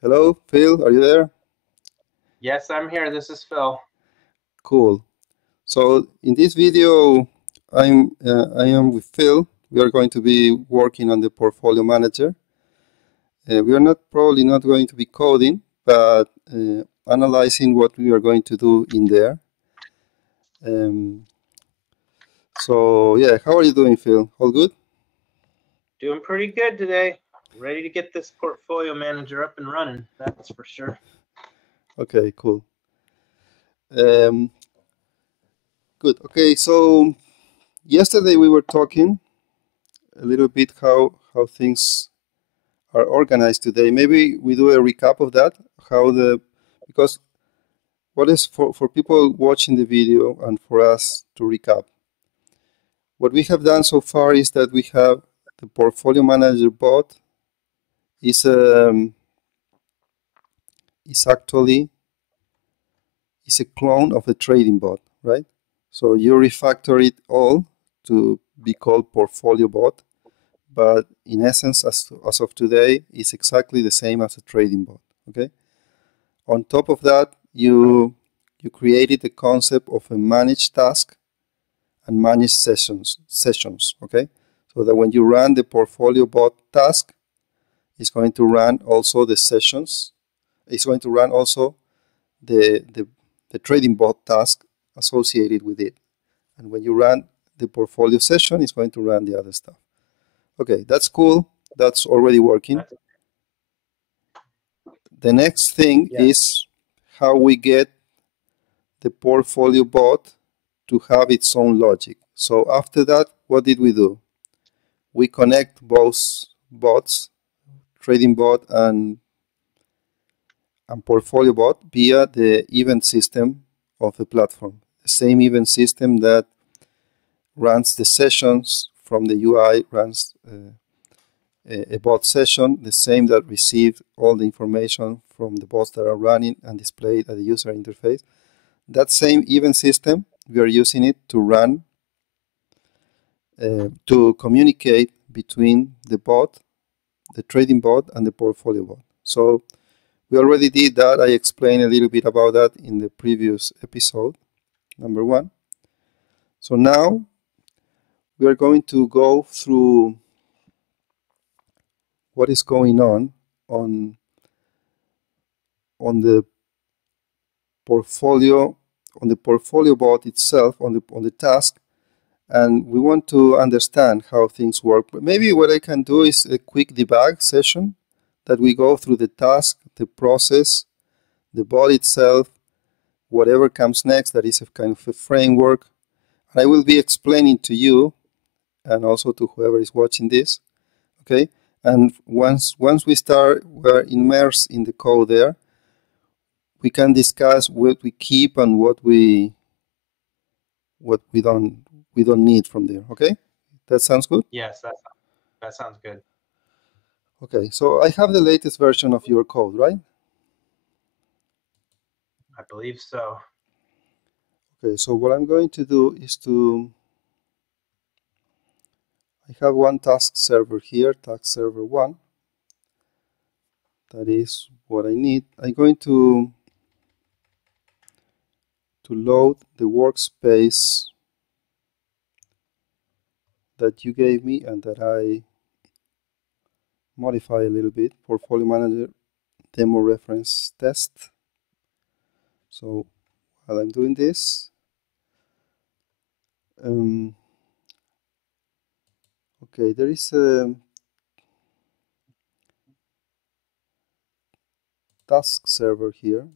Hello, Phil, are you there? Yes, I'm here. This is Phil. Cool. So in this video, I am with Phil. We are going to be working on the portfolio manager. We are probably not going to be coding, but analyzing what we are going to do in there. So yeah, how are you doing, Phil? All good? Doing pretty good today. Ready to get this portfolio manager up and running, that's for sure. Okay, cool. Good. Okay, so yesterday we were talking a little bit how things are organized today. Maybe we do a recap of that, because what is for people watching the video and for us to recap. What we have done so far is that we have the portfolio manager bot is actually a clone of a trading bot, right? So you refactor it all to be called portfolio bot, but in essence, as of today, it's exactly the same as a trading bot. Okay. On top of that, you created the concept of a managed task and managed sessions. Okay. So that when you run the portfolio bot task, it's going to run also the sessions. It's going to run also the trading bot task associated with it. And when you run the portfolio session, it's going to run the other stuff. Okay, that's cool. That's already working. The next thing is how we get the portfolio bot to have its own logic. So after that, what did we do? We connect both bots, trading bot and portfolio bot, via the event system of the platform. The same event system that runs the sessions from the UI, runs a bot session, the same that receives all the information from the bots that are running and displayed at the user interface. That same event system, we are using it to run, to communicate between the bot, the trading bot, and the portfolio bot. So we already did that. I explained a little bit about that in the previous episode, number 1. So now we are going to go through what is going on the portfolio, on the portfolio bot itself, on the task, and we want to understand how things work. But maybe what I can do is a quick debug session that we go through the task, the process, the bot itself, whatever comes next. That is a kind of a framework. And I will be explaining to you and also to whoever is watching this. Okay, and once we start, we're immersed in the code there. We can discuss what we keep and what we don't need from there. Okay, that sounds good. Yes, that sounds good. Okay, so I have the latest version of your code, right? I believe so. Okay, so what I'm going to do is I have one task server here, task server 1. That is what I need. I'm going to load the workspace that you gave me and that I modify a little bit, portfolio manager demo reference test. So while I'm doing this, okay, there is a task server here.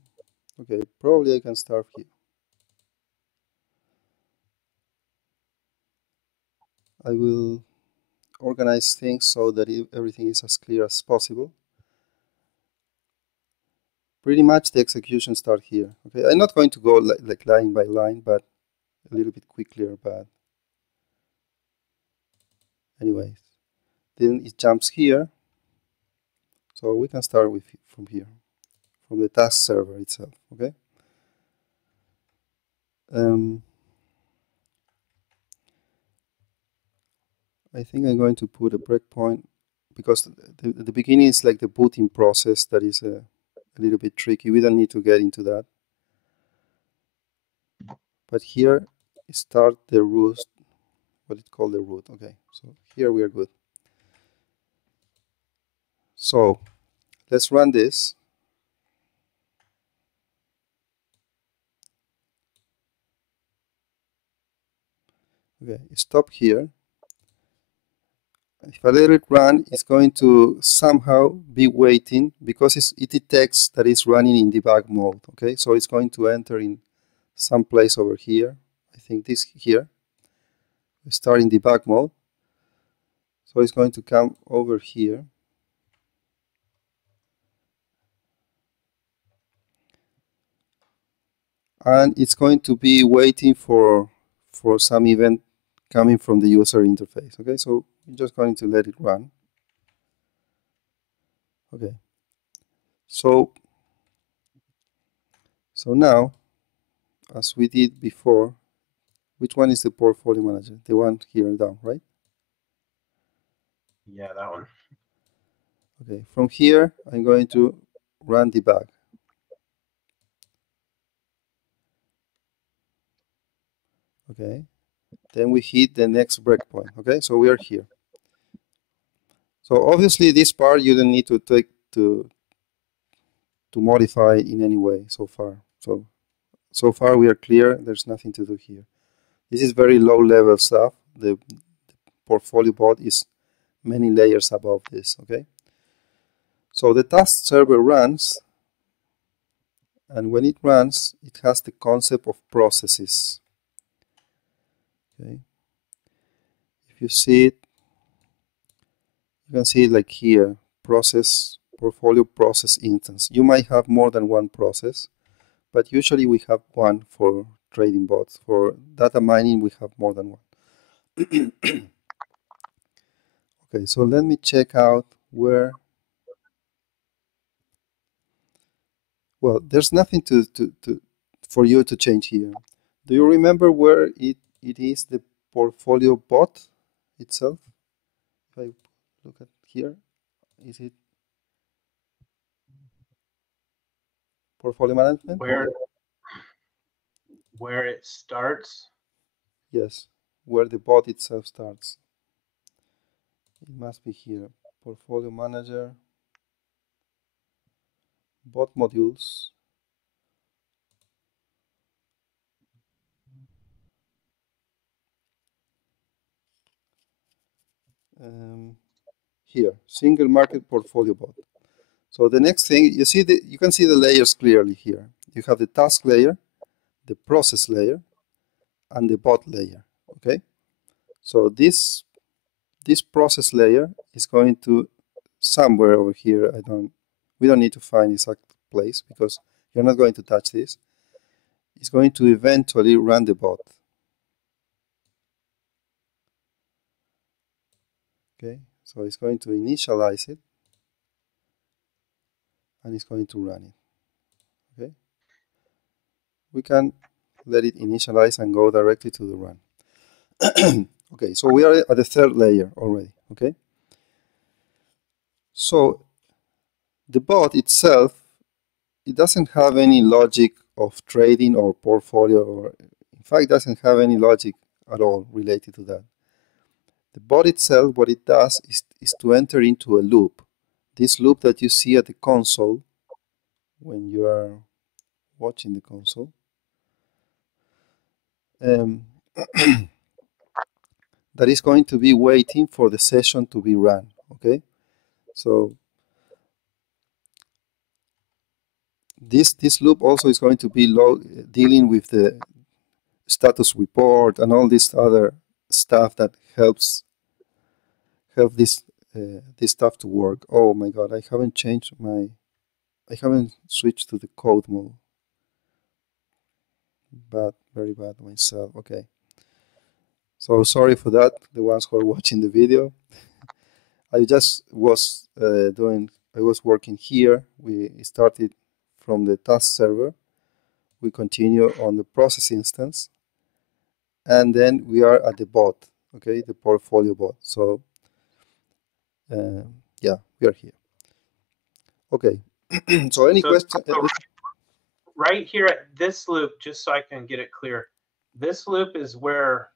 Okay, probably I can start here. I will organize things so that everything is as clear as possible. Pretty much the execution start here. Okay, I'm not going to go like line by line, but a little bit quicker. But anyways, then it jumps here. So we can start from here, from the task server itself. Okay. I think I'm going to put a breakpoint because the beginning is like the booting process. That is a little bit tricky. We don't need to get into that. But here start the root, what it's called the root. Okay, so here we are good. So let's run this. Okay, stop here. If I let it run, it's going to somehow be waiting because it detects that it's running in debug mode. Okay, so it's going to enter in some place over here. I think this here. Start in debug mode. So it's going to come over here. And it's going to be waiting for some event coming from the user interface. Okay, so we're just going to let it run. Okay, so now, as we did before, which one is the portfolio manager? The one here down, right? Yeah, that one. Okay, from here, I'm going to run debug. Okay, then we hit the next breakpoint. Okay, so we are here. So obviously, this part you don't need to take to modify in any way so far. So far we are clear. There's nothing to do here. This is very low level stuff. The portfolio bot is many layers above this. Okay. So the task server runs, and when it runs, it has the concept of processes. Okay. If you see it, you can see it like here, process, portfolio process instance. You might have more than one process, but usually we have one for trading bots. For data mining, we have more than one. Okay, so let me check out where. Well, there's nothing for you to change here. Do you remember where it is, the portfolio bot itself? If I look at here, is it portfolio management? Where it starts? Yes, where the bot itself starts. It must be here. Portfolio manager, bot modules. Here, single market portfolio bot. So the next thing, you can see the layers clearly here. You have the task layer, the process layer, and the bot layer. Okay, so this process layer is going to somewhere over here. We don't need to find exact place because you're not going to touch this. It's going to eventually run the bot. Okay, so it's going to initialize it, and it's going to run it. Okay, we can let it initialize and go directly to the run. Okay, so we are at the third layer already. Okay, so the bot itself, it doesn't have any logic of trading or portfolio, or in fact doesn't have any logic at all related to that. The bot itself, what it does is to enter into a loop. This loop that you see at the console when you are watching the console. That is going to be waiting for the session to be run. Okay, so this loop also is going to be dealing with the status report and all this other stuff that help this stuff to work. Oh my god, I haven't switched to the code mode. Bad, very bad myself. Okay, so sorry for that, the ones who are watching the video. I just was I was working here. We started from the task server. We continue on the process instance, and then we are at the bot. Okay, the portfolio bot. So yeah, we are here. Okay, So any question? So right here at this loop, just so I can get it clear, this loop is where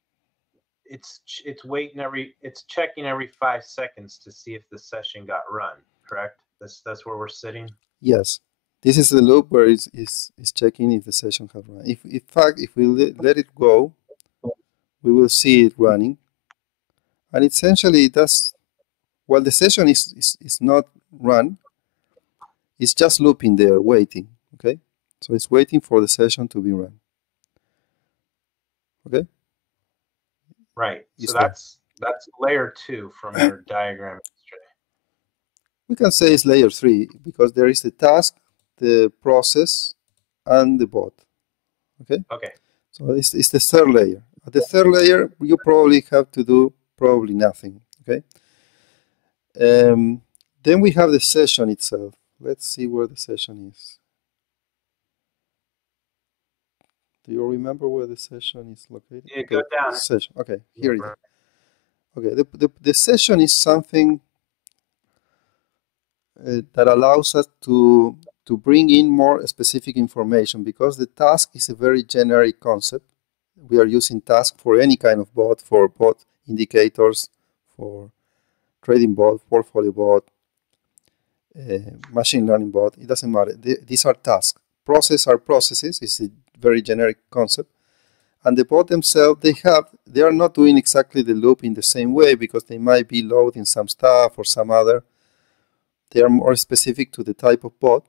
it's checking every 5 seconds to see if the session got run, correct? That's where we're sitting. Yes, this is the loop where it's checking if the session has run. If in fact, if we let it go, we will see it running, and essentially that's while the session is not run, it's just looping there, waiting. Okay, so it's waiting for the session to be run. Okay. Right. So that's layer 2 from your diagram. We can say it's layer 3 because there is the task, the process, and the bot. Okay. Okay. So it's the third layer. At the third layer, you probably have to do probably nothing. Okay. Then we have the session itself. Let's see where the session is. Do you remember where the session is located? Yeah, okay. Go down. Session. Okay, here it is. Okay, the session is something that allows us to bring in more specific information because the task is a very generic concept. We are using task for any kind of bot, for bot indicators, for trading bot, portfolio bot, machine learning bot. It doesn't matter. These are tasks. Process are processes. It's a very generic concept. And the bot themselves, they are not doing exactly the loop in the same way because they might be loading some stuff or some other. They are more specific to the type of bot.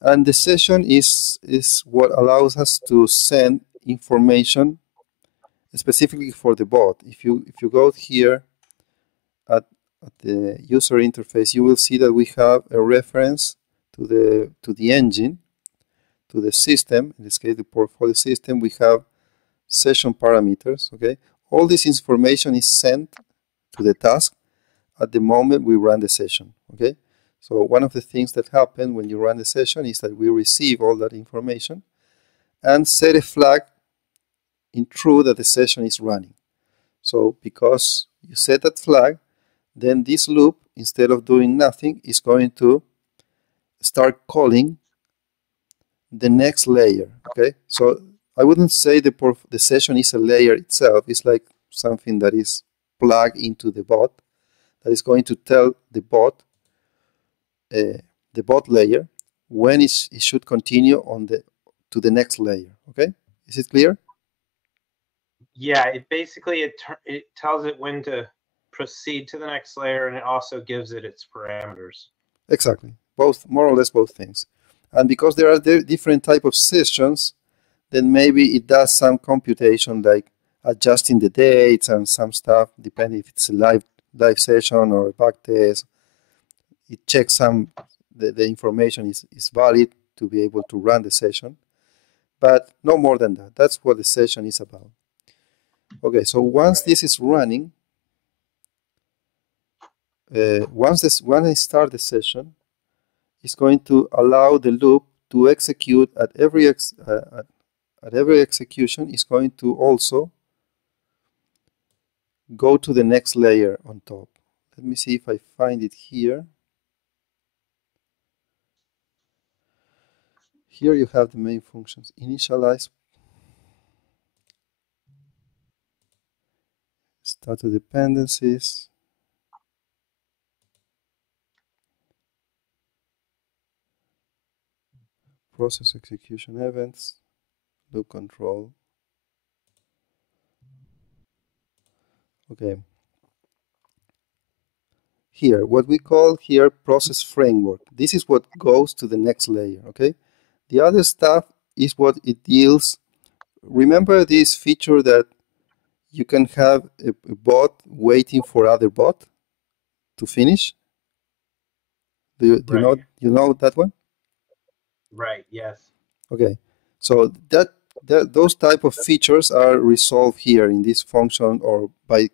And the session is what allows us to send information specifically for the bot. If you go here at the user interface, you will see that we have a reference to the engine, to the system. In this case, the portfolio system. We have session parameters. Okay, all this information is sent to the task at the moment we run the session. Okay, so one of the things that happen when you run the session is that we receive all that information and set a flag in true that the session is running. So because you set that flag, then this loop, instead of doing nothing, is going to start calling the next layer. Okay, so I wouldn't say the session is a layer itself. It's like something that is plugged into the bot that is going to tell the bot layer when it should continue on to the next layer. Okay, is it clear? Yeah, it basically it tells it when to proceed to the next layer, and it also gives it its parameters. Exactly, both, more or less both things. And because there are different type of sessions, then maybe it does some computation like adjusting the dates and some stuff, depending if it's a live session or a back test. It checks the information is valid to be able to run the session, but no more than that. That's what the session is about. Okay, so once this is running, when I start the session, it's going to allow the loop to execute at every execution. Is going to also go to the next layer on top. Let me see if I find it here. Here you have the main functions. Initialize, status dependencies, process execution events, loop control. Okay. Here, what we call here process framework. This is what goes to the next layer, okay? The other stuff is what it deals. Remember this feature that you can have a bot waiting for other bot to finish? Do you know that one? Right, yes. Okay, so those type of features are resolved here in this function or by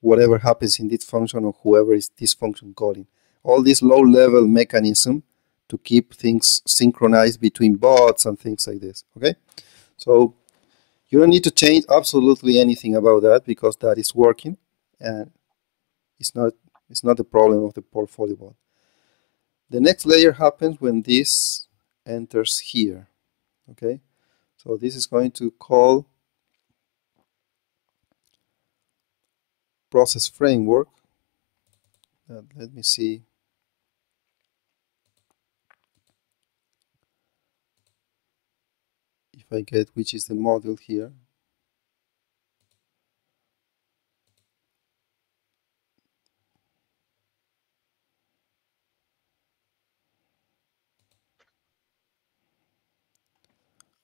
whatever happens in this function or whoever is this function calling. All this low-level mechanism to keep things synchronized between bots and things like this, okay? So you don't need to change absolutely anything about that because that is working and it's not the problem of the portfolio bot. The next layer happens when this enters here. Okay, so this is going to call process framework. Let me see. If I get which is the module here.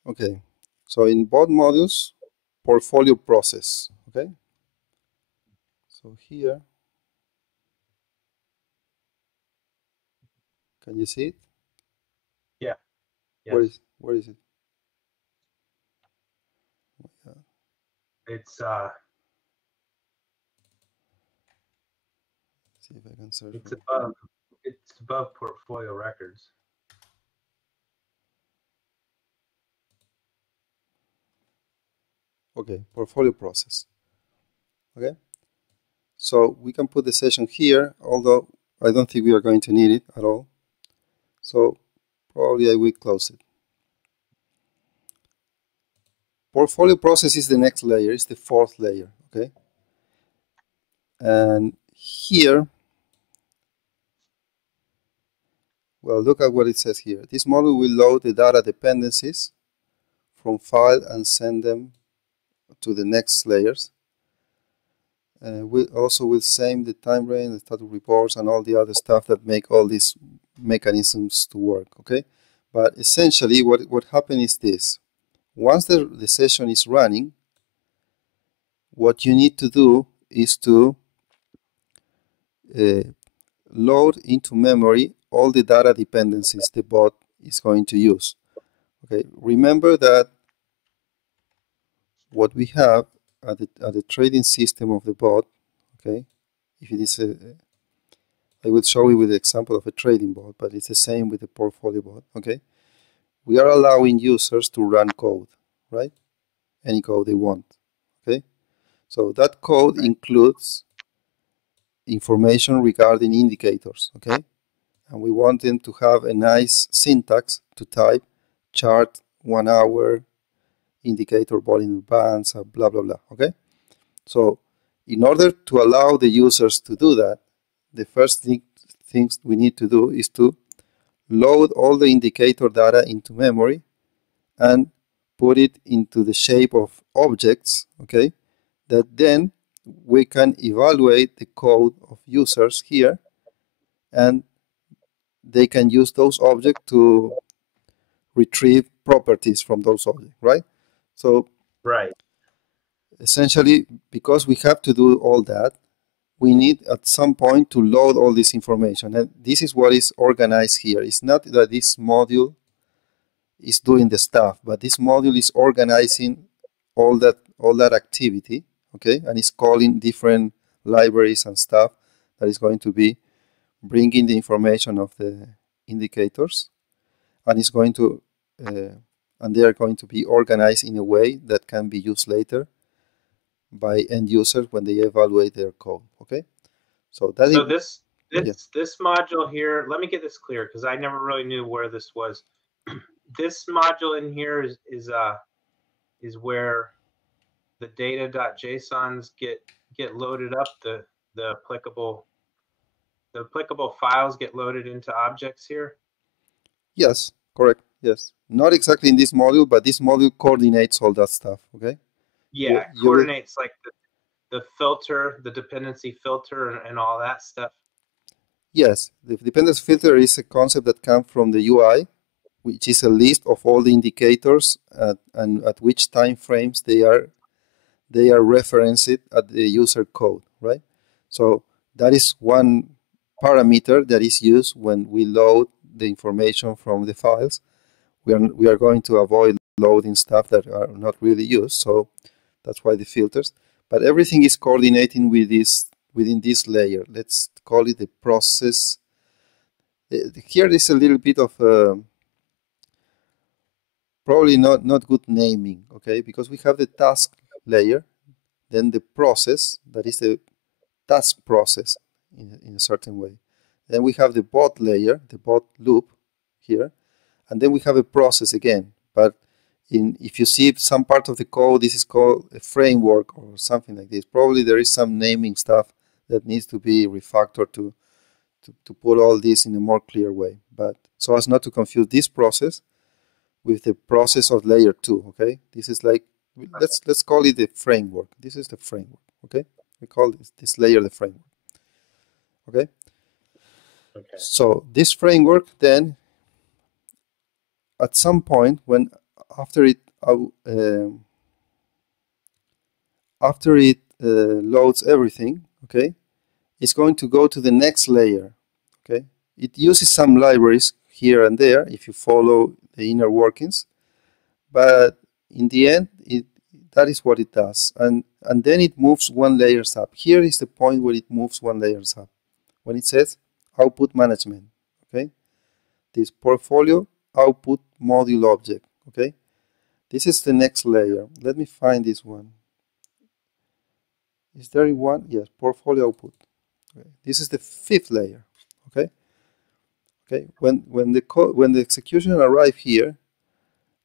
Okay, so in both modules, portfolio process. Okay, so here, can you see it? Yeah. Yes. Where is it? It's See if I can search. it's above portfolio records. Okay, portfolio process. Okay, so we can put the session here, although I don't think we are going to need it at all. So probably I will close it. Portfolio process is the next layer, it's the fourth layer. Okay, and here, well, look at what it says here. This module will load the data dependencies from file and send them to the next layers. We also will same the time range, the status reports, and all the other stuff that make all these mechanisms to work. Okay, but essentially what happened is this: once the session is running, what you need to do is to load into memory all the data dependencies the bot is going to use. Okay, remember that what we have at the trading system of the bot. Okay, if it is I will show you with the example of a trading bot, but it's the same with the portfolio bot. Okay, we are allowing users to run code, right? Any code they want. Okay, so that code includes information regarding indicators. Okay, and we want them to have a nice syntax to type chart 1 hour, indicator volume bands, blah blah blah. Okay, so in order to allow the users to do that, the first things we need to do is to load all the indicator data into memory and put it into the shape of objects, okay, that then we can evaluate the code of users here, and they can use those objects to retrieve properties from those objects, right? So Right. essentially, because we have to do all that, we need at some point to load all this information, and this is what is organized here. It's not that this module is doing the stuff, but this module is organizing all that activity, okay, and it's calling different libraries and stuff that is going to be bringing the information of the indicators, and it's going to and they are going to be organized in a way that can be used later by end users when they evaluate their code. Okay, so that So is, this module here, let me get this clear because I never really knew where this was. This module in here is where the data.jsons get loaded up, the applicable files get loaded into objects here. yes, correct, yes, not exactly in this module, but this module coordinates all that stuff. Okay, Yeah, you will, coordinates like the filter, the dependency filter, and all that stuff. yes, the dependency filter is a concept that comes from the UI, which is a list of all the indicators and at which time frames they are referenced at the user code, right? So that is one parameter that is used when we load the information from the files. We are going to avoid loading stuff that are not really used, so that's why the filters. But everything is coordinating with this within this layer. Let's call it the process. Here is a little bit of probably not good naming, okay? Because we have the task layer, then the process, that is the task process in a certain way. Then we have the bot layer, the bot loop here, and then we have a process again. But if you see some part of the code, this is called a framework or something like this. Probably there is some naming stuff that needs to be refactored to put all this in a more clear way. But so as not to confuse this process with the process of layer 2, okay? This is like, let's call it the framework. This is the framework, okay? We call this layer the framework, okay? Okay. So this framework then, at some point, when after it loads everything, okay, it's going to go to the next layer, okay? It uses some libraries here and there if you follow the inner workings, but in the end, that is what it does, and then it moves one layer up. Here is the point where it moves one layer up, when it says output management, okay? This portfolio output module object, okay? This is the next layer. Let me find this one. Is there one? Yes, portfolio output. Okay. This is the 5th layer, okay? Okay. When the execution arrives here,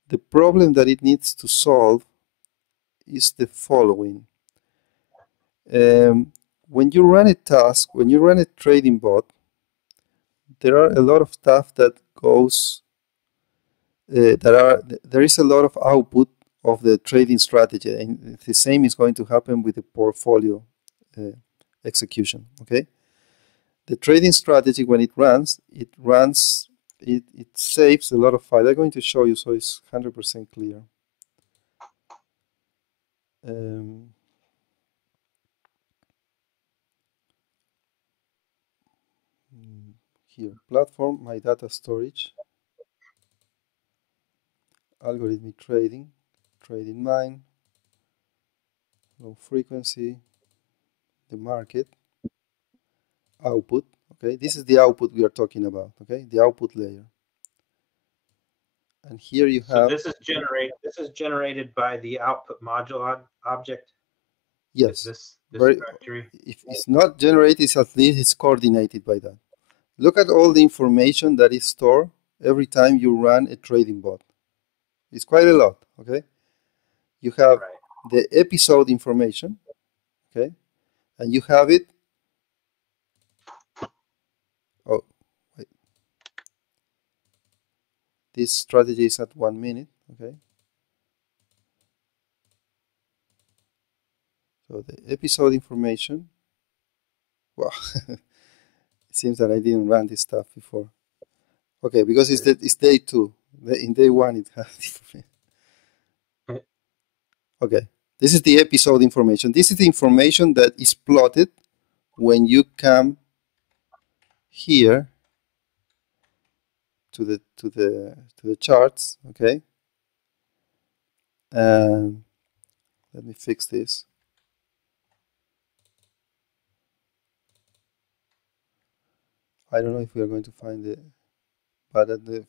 the problem that it needs to solve is the following. When you run a task, when you run a trading bot, there are a lot of stuff that goes. There is a lot of output of the trading strategy, and the same is going to happen with the portfolio execution. Okay, the trading strategy, when it saves a lot of files. I'm going to show you so it's 100% clear. Here, platform, my data storage, algorithmic trading, trading mine, low frequency, the market, output. Okay, this is the output we are talking about. Okay, the output layer. And here you have. So this is generated by the output module object. Yes. This directory. If it's not generated, at least it's coordinated by that. Look at all the information that is stored every time you run a trading bot. It's quite a lot. Okay. You have the episode information. Okay, and you have it. Oh, wait. This strategy is at 1 minute. Okay. So the episode information. Wow. It seems that I didn't run this stuff before. Okay, because it's day 2. In day 1 it has different. Okay, this is the episode information. This is the information that is plotted when you come here to the charts. Okay, let me fix this. I don't know if we are going to find it, but at the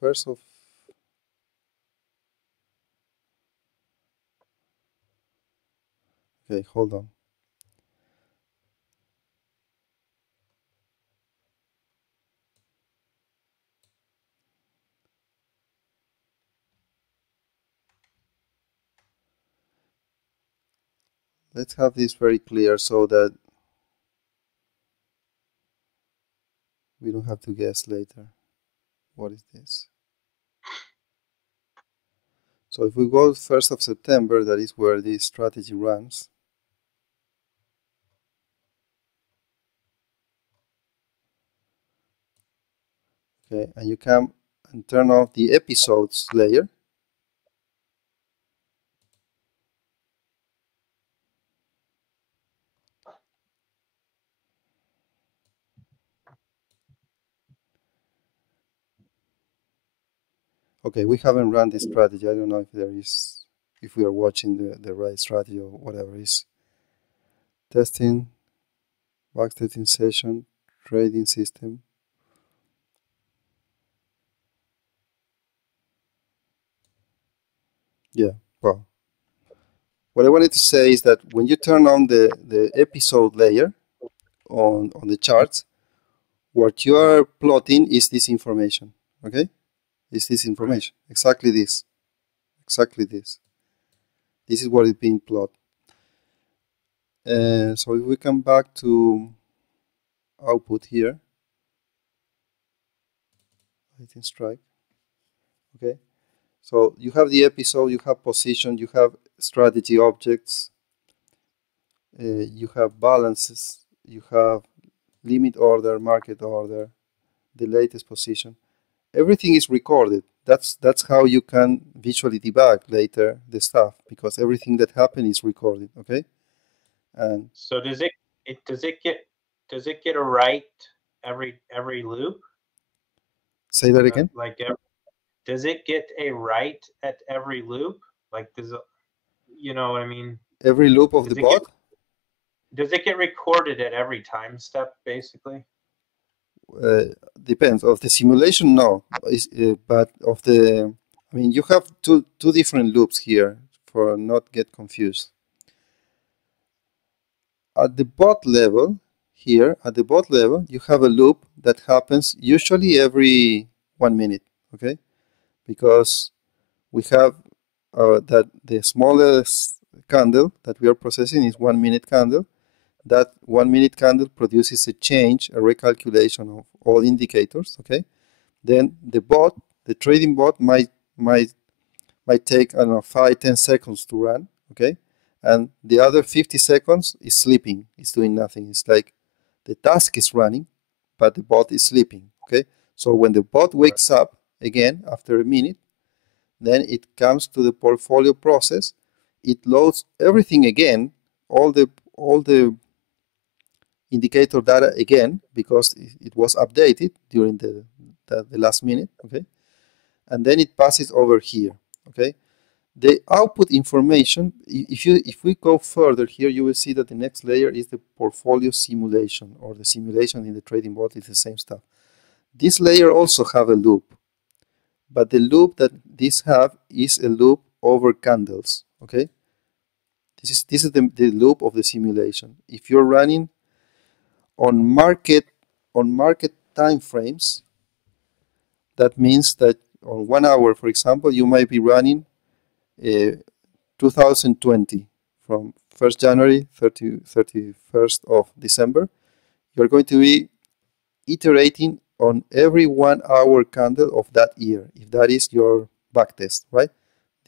first of okay, hold on. Let's have this very clear so that we don't have to guess later. What is this? So if we go 1st of September, that is where this strategy runs. Okay, and you come and turn off the episodes layer. Okay, we haven't run this strategy. I don't know if we are watching the right strategy or whatever is. Testing, backtesting session, trading system. Yeah, well, what I wanted to say is that when you turn on the episode layer on the charts, What you are plotting is this information, okay? Is this information, right. exactly this. Exactly this. This is what is being plotted. So if we come back to output here, I think strike. Okay. So you have the episode, you have position, you have strategy objects, you have balances, you have limit order, market order, the latest position. Everything is recorded. That's how you can visually debug later the stuff, because everything that happened is recorded. Okay. And So does it get a write every loop? say that again. Like does it get a write at every loop? Like you know what I mean? Every loop of the Does it get bot does it get recorded at every time step basically? uh, depends of the simulation. No, but of the. I mean, you have two different loops here for not get confused. At the bot level, here at the bot level, you have a loop that happens usually every 1 minute. Okay, because we have that the smallest candle that we are processing is 1 minute candle. That 1 minute candle produces a change, a recalculation of all indicators. Okay, then the bot, the trading bot, might take, I don't know, 5-10 seconds to run. Okay, and the other 50 seconds is sleeping. It's doing nothing. It's like the task is running, but the bot is sleeping. Okay, so when the bot wakes up again after a minute, then it comes to the portfolio process. It loads everything again, all the indicator data again, because it was updated during the last minute. Okay, and then it passes over here. Okay, the output information, if we go further here, you will see that the next layer is the portfolio simulation, or the simulation in the trading bot is the same stuff. This layer also have a loop, but the loop that this have is a loop over candles. Okay, this is the loop of the simulation. If you're running on market time frames, that means that on 1 hour, for example, you might be running 2020 from 1st January 31st of December. You're going to be iterating on every 1 hour candle of that year, if that is your backtest, right?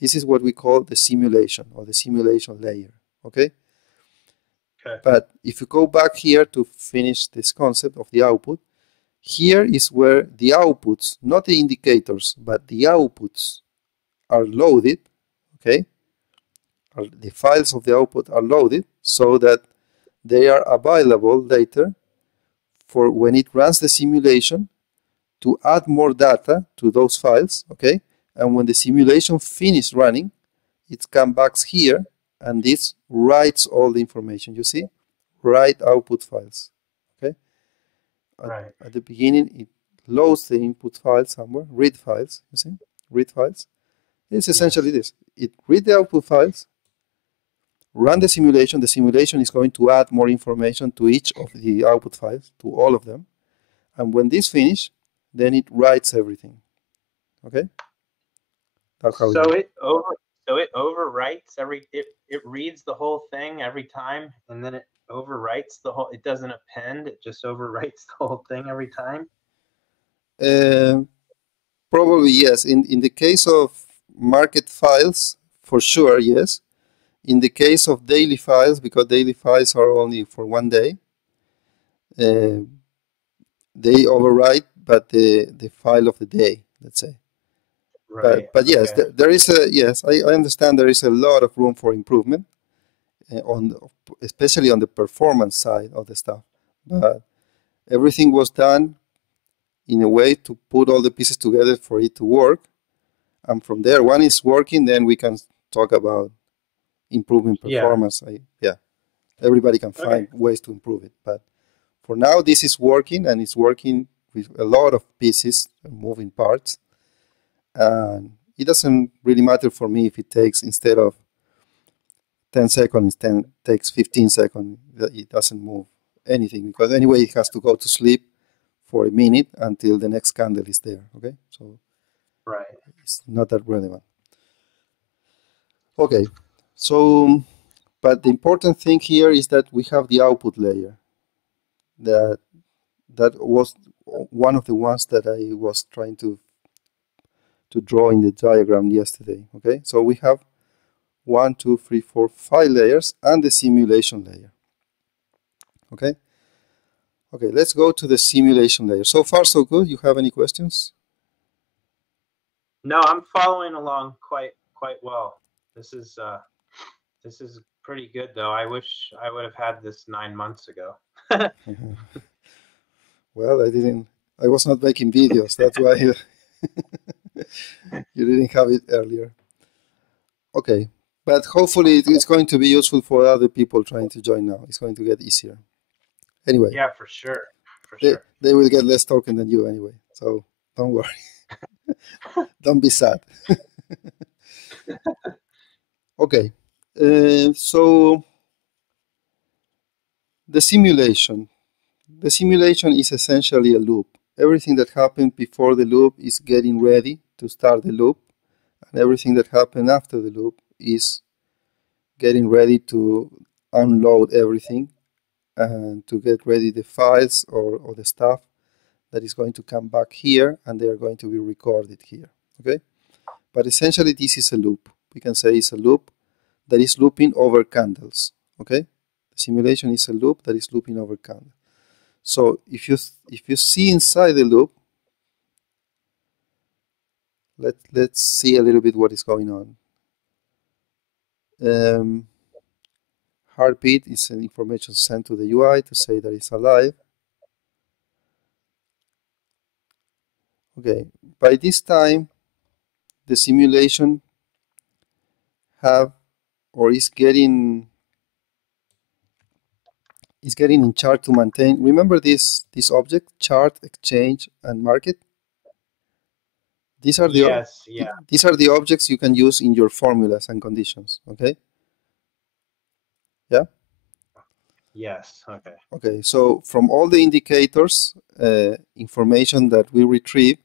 This is what we call the simulation, or the simulation layer. Okay. Okay. But if you go back here to finish this concept of the output, here is where the outputs, not the indicators, but the outputs are loaded. Okay, the files of the output are loaded so that they are available later for when it runs the simulation to add more data to those files. Okay, and when the simulation finishes running, it comes back here, and this writes all the information. You see, write output files. Okay, Right. at the beginning it loads the input file somewhere, read files. You see, read files. It's essentially this. It reads the output files, run the simulation. The simulation is going to add more information to each of the output files, to all of them. And when this finish, then it writes everything. Okay? That's how it So works. it overwrites it reads the whole thing every time, and then it overwrites the whole. It doesn't append. It just overwrites the whole thing every time. Probably yes. In the case of market files, for sure, yes. In the case of daily files, because daily files are only for 1 day, they overwrite, but the file of the day, let's say. Right. But yes, Okay. there is a, yes, I understand there is a lot of room for improvement, especially on the performance side of the stuff. But everything was done in a way to put all the pieces together for it to work. And from there, when it's working, then we can talk about improving Yeah. performance. Yeah, everybody can Okay. find ways to improve it. But for now, this is working, and it's working with a lot of pieces and moving parts. And it doesn't really matter for me if it takes, instead of 10 seconds, takes 15 seconds. It doesn't move anything, because anyway, it has to go to sleep for a minute until the next candle is there. Okay, so Right. it's not that relevant. Okay, so but the important thing here is that we have the output layer. That was one of the ones that I was trying to draw in the diagram yesterday. Okay, so we have 1, 2, 3, 4, 5 layers and the simulation layer. Okay. Okay, let's go to the simulation layer. So far, so good. You have any questions? No, I'm following along quite well. This is pretty good, though. I wish I would have had this 9 months ago. Well, I was not making videos. That's why you didn't have it earlier. Okay, but hopefully it's going to be useful for other people trying to join now. It's going to get easier. Anyway. Yeah, for sure. They will get less token than you anyway, so don't worry. Don't be sad. Okay, so the simulation. The simulation is essentially a loop. Everything that happened before the loop is getting ready to start the loop, and everything that happened after the loop is getting ready to unload everything and to get ready the files or the stuff that is going to come back here, and they are going to be recorded here. Okay, but essentially this is a loop. We can say it's a loop that is looping over candles. Okay, the simulation is a loop that is looping over candles. So if you see inside the loop, let's see a little bit what is going on. Heartbeat is an information sent to the UI to say that it's alive. Okay, by this time, the simulation have or is getting in charge to maintain. Remember this object, chart, exchange, and market. These are these are the objects you can use in your formulas and conditions. Okay. Yeah. Yes. Okay. Okay. So from all the indicators, information that we retrieve,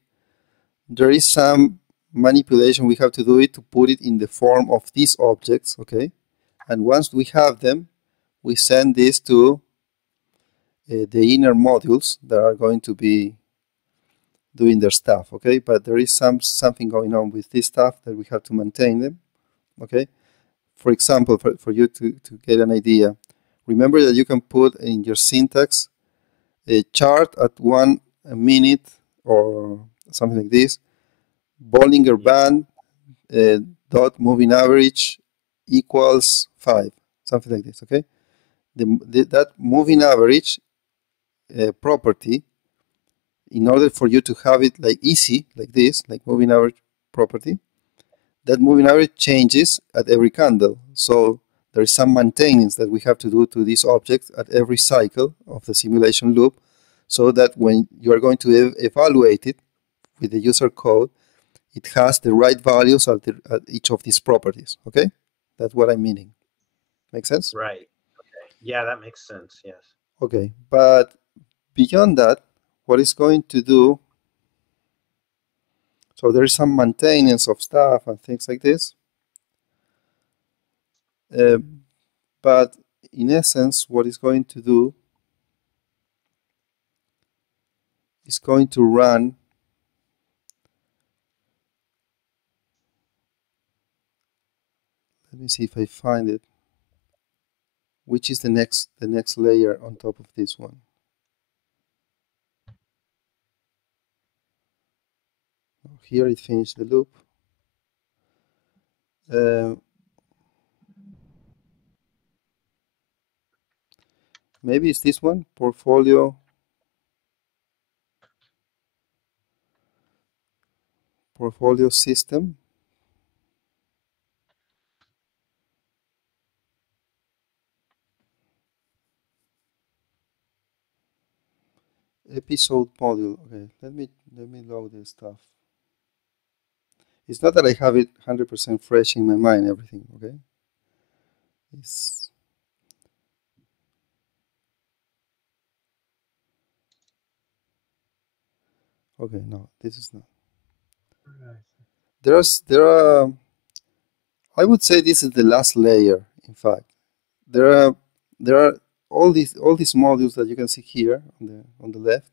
there is some manipulation we have to do it to put it in the form of these objects. Okay. And once we have them, we send this to the inner modules that are going to be doing their stuff. Okay, but there is something going on with this stuff that we have to maintain them. Okay, for example, for you to get an idea, remember that you can put in your syntax a chart at 1 minute or something like this, Bollinger Band dot moving average equals 5, something like this. Okay, that moving average property, in order for you to have it like easy, like this, like moving average property, that moving average changes at every candle. So there is some maintenance that we have to do to this object at every cycle of the simulation loop, so that when you are going to evaluate it with the user code, it has the right values at each of these properties. Okay, that's what I'm meaning. Make sense? Right. Okay. Yeah, that makes sense. Yes. Okay, but beyond that, what it's going to do, so there is some maintenance of stuff and things like this. But in essence, what it's going to do is going to run let me see if I find it, which is the next layer on top of this one. Here it finished the loop. Maybe it's this one, portfolio system. Episode module. Okay, let me load this stuff. It's not that I have it 100% fresh in my mind, everything. Okay, it's Okay, no, this is not. Right. There are. I would say this is the last layer. In fact, there are all these modules that you can see here on the left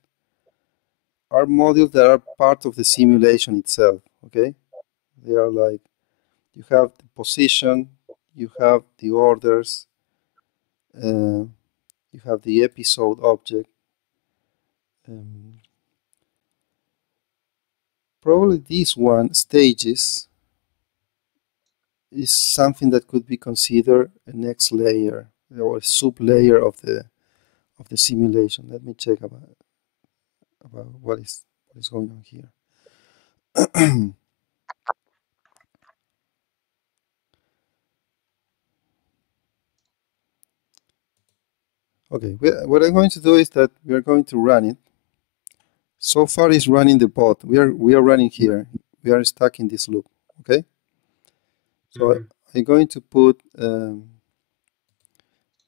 are modules that are part of the simulation itself. Okay, they are like, you have the position, you have the orders, you have the episode object. Probably this one, stages, is something that could be considered a next layer or a sub layer of the simulation. Let me check about what is going on here. Okay, what I'm going to do is that we are going to run it. So far it's running the bot. We are running here. We are stuck in this loop. Okay. So I'm going to put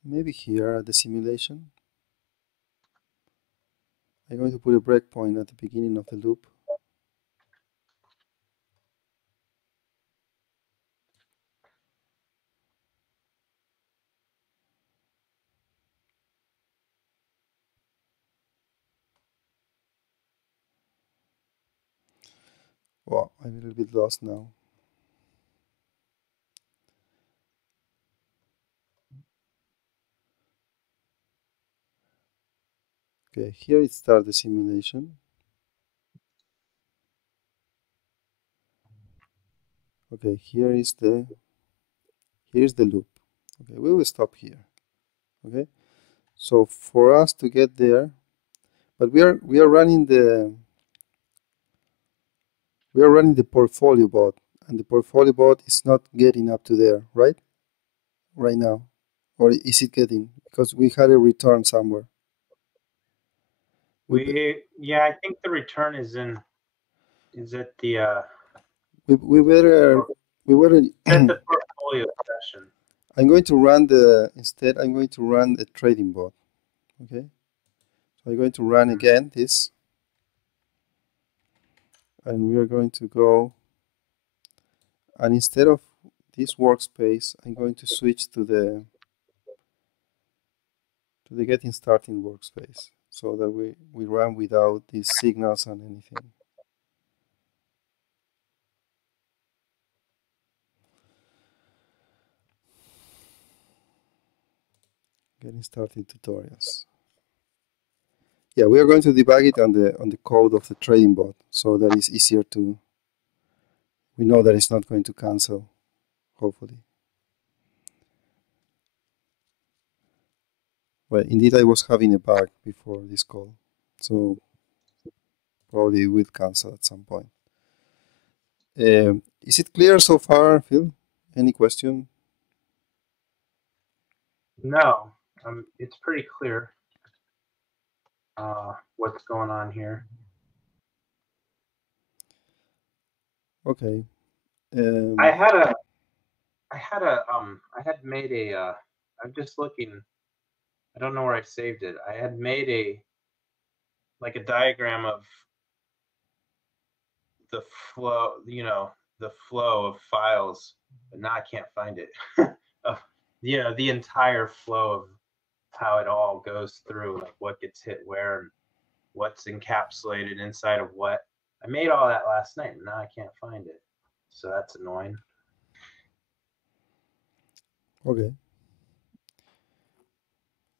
maybe here at the simulation. I'm going to put a breakpoint at the beginning of the loop. Well, I'm a little bit lost now. Okay, here it starts the simulation. Okay, here's the loop. Okay, we will stop here. Okay, so for us to get there, but we are running the portfolio bot, and the portfolio bot is not getting up to there, right now, or is it getting? Because we had a return somewhere. Yeah, I think the return is at the we better at the portfolio session. I'm going to run instead I'm going to run the trading bot. Okay, so I'm going to run again this, and we are going to go, and instead of this workspace, I'm going to switch to the getting started workspace, so that we run without these signals and anything. Getting started tutorials. Yeah, we are going to debug it on the code of the trading bot, so that it's easier to. We know that it's not going to cancel, hopefully. Well, indeed, I was having a bug before this call, so probably it will cancel at some point. Is it clear so far, Phil? Any question? No, it's pretty clear what's going on here. Okay. I had made a I'm just looking, I don't know where I saved it. I had made a diagram of the flow, the flow of files, but now I can't find it. Of the entire flow of how it all goes through, like what gets hit where and what's encapsulated inside of what. I made all that last night, and now I can't find it. So that's annoying. Okay.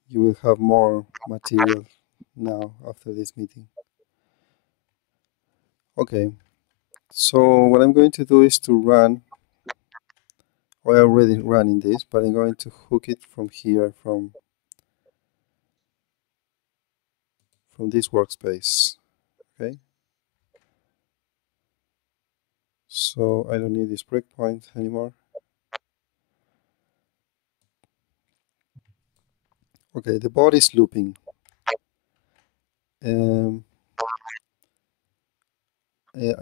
You will have more material now after this meeting. Okay. So what I'm going to do is to run. I already running this, but I'm going to hook it from here, from this workspace. Okay. So I don't need this breakpoint anymore. Okay, the bot is looping. I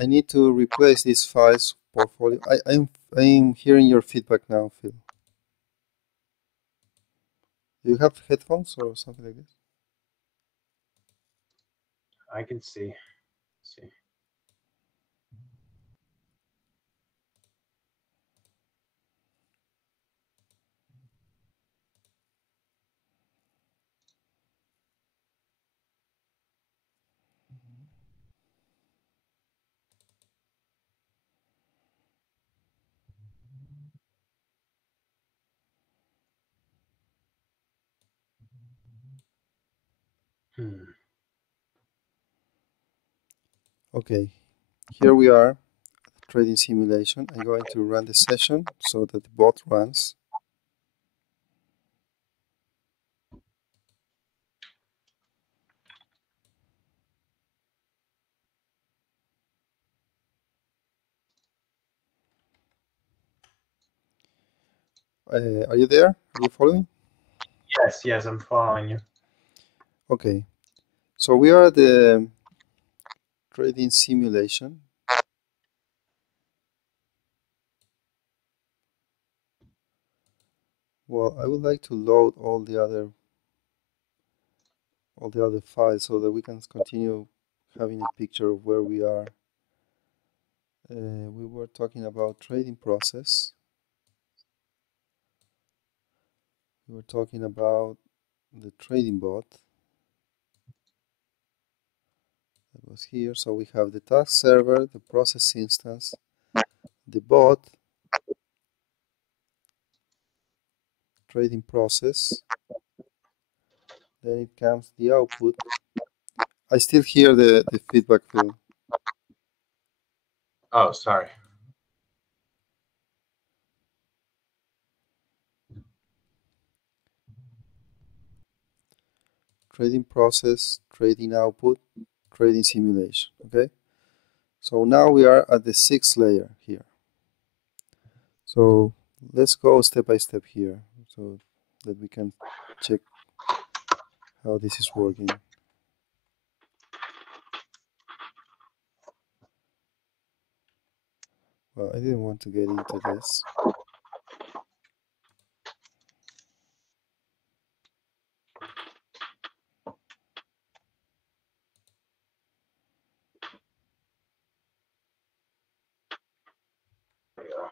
need to replace these files portfolio. I'm hearing your feedback now, Phil. Do you have headphones or something like this? I can see. Let's see. Okay, here we are, trading simulation. I'm going to run the session so that the bot runs. Are you there? Are you following? Yes, I'm following you. Okay, so we are at the trading simulation. Well, I would like to load all the other files so that we can continue having a picture of where we are. We were talking about trading process. We were talking about the trading bot that was here. So we have the task server, the process instance, the bot, trading process. Then it comes the output. I still hear the feedback, Phil. Oh, sorry. Trading process, trading output, trading simulation. Okay. So now we are at the 6th layer here. So let's go step by step here so that we can check how this is working. Well, I didn't want to get into this. There you go.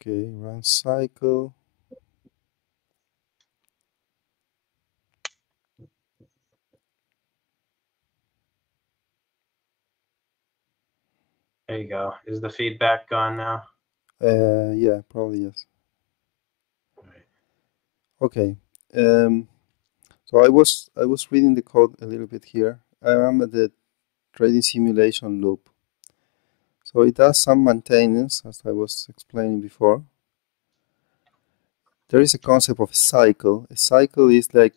Okay, run cycle. There you go. Is the feedback gone now? Yeah, probably yes. Right. Okay. So I was reading the code a little bit here. I am at the trading simulation loop. So it does some maintenance, as I was explaining before. There is a concept of a cycle. A cycle is like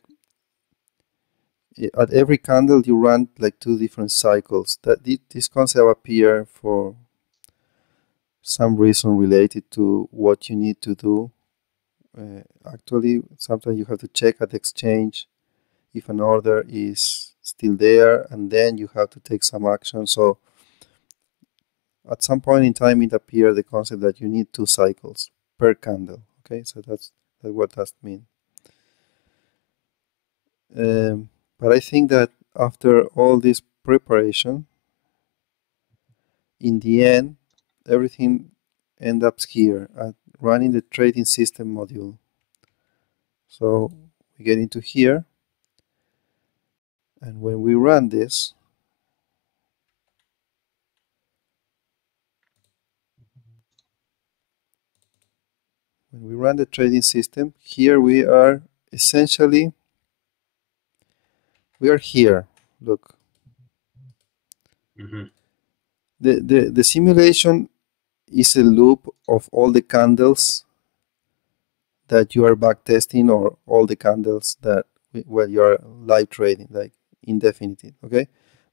at every candle you run like 2 different cycles. That this concept appear for some reason related to what you need to do. Actually, sometimes you have to check at the exchange if an order is still there, and then you have to take some action. So at some point in time, it appeared the concept that you need 2 cycles per candle. Okay, so that's what that means. But I think that after all this preparation, in the end, everything ends up here at running the trading system module. So we get into here, and when we run this, when we run the trading system, here we are essentially, we are here. Look, Mm-hmm. the simulation is a loop of all the candles that you are backtesting, or all the candles that where you are live trading, like indefinite. Okay,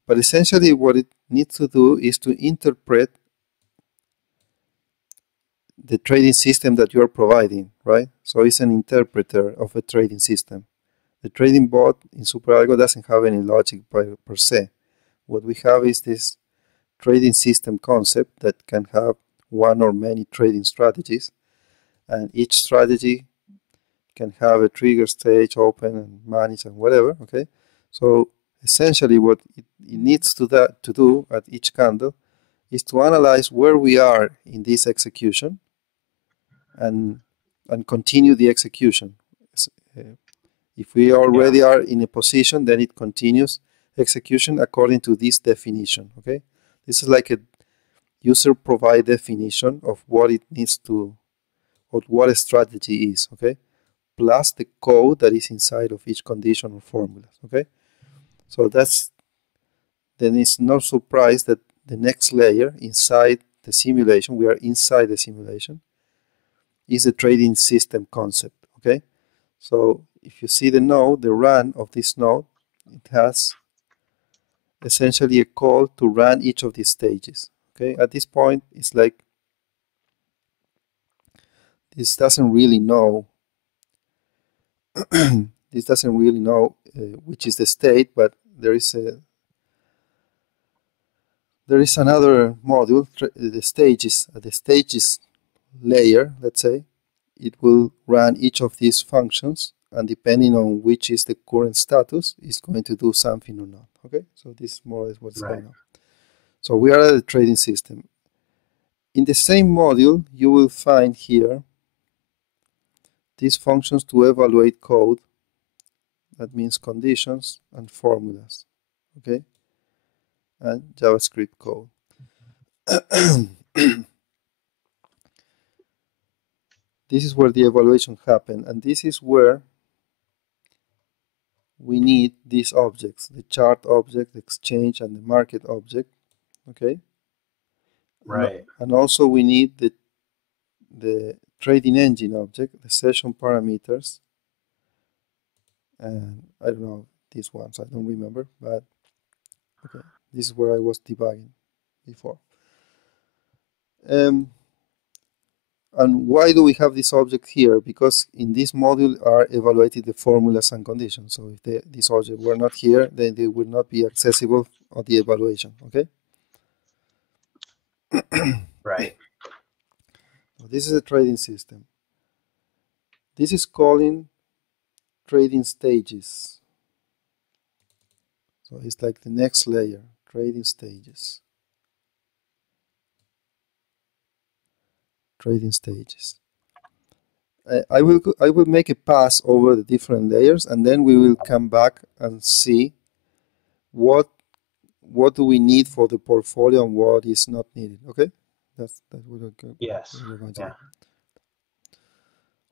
but essentially what it needs to do is to interpret the trading system that you are providing, right? So it's an interpreter of a trading system. The trading bot in SuperAlgo doesn't have any logic per se. What we have is this trading system concept that can have one or many trading strategies, and each strategy can have a trigger stage, open and manage and whatever. Okay, so essentially what it needs to do at each candle is to analyze where we are in this execution and continue the execution. If we already are in a position, then it continues execution according to this definition. Okay, this is like a user provide definition of what it needs to, or what a strategy is. Okay, plus the code that is inside of each condition or formula. Okay, so then it's no surprise that the next layer inside the simulation, we are inside the simulation, is the trading system concept. Okay, so if you see the node, the run of this node, it has essentially a call to run each of these stages. Okay, at this point, it's like this doesn't really know this doesn't really know which is the state, but there is another module, the stages layer, let's say. It will run each of these functions, and depending on which is the current status, it's going to do something or not. Okay, so this is more or less what's going on. So we are at the trading system. In the same module, you will find here these functions to evaluate code. That means conditions and formulas. Okay, and JavaScript code. This is where the evaluation happens, and this is where we need these objects, the chart object, the exchange, and the market object. Okay, right. And also we need the trading engine object, the session parameters, and I don't know these ones, I don't remember, but okay, this is where I was debugging before. And why do we have this object here? Because in this module are evaluated the formulas and conditions. So if this object were not here, then they would not be accessible on the evaluation. Okay. Right. This is a trading system. This is calling trading stages. So it's like the next layer, trading stages. Trading stages. I will make a pass over the different layers, and then we will come back and see what do we need for the portfolio and what is not needed. Okay, that's what we're going to do.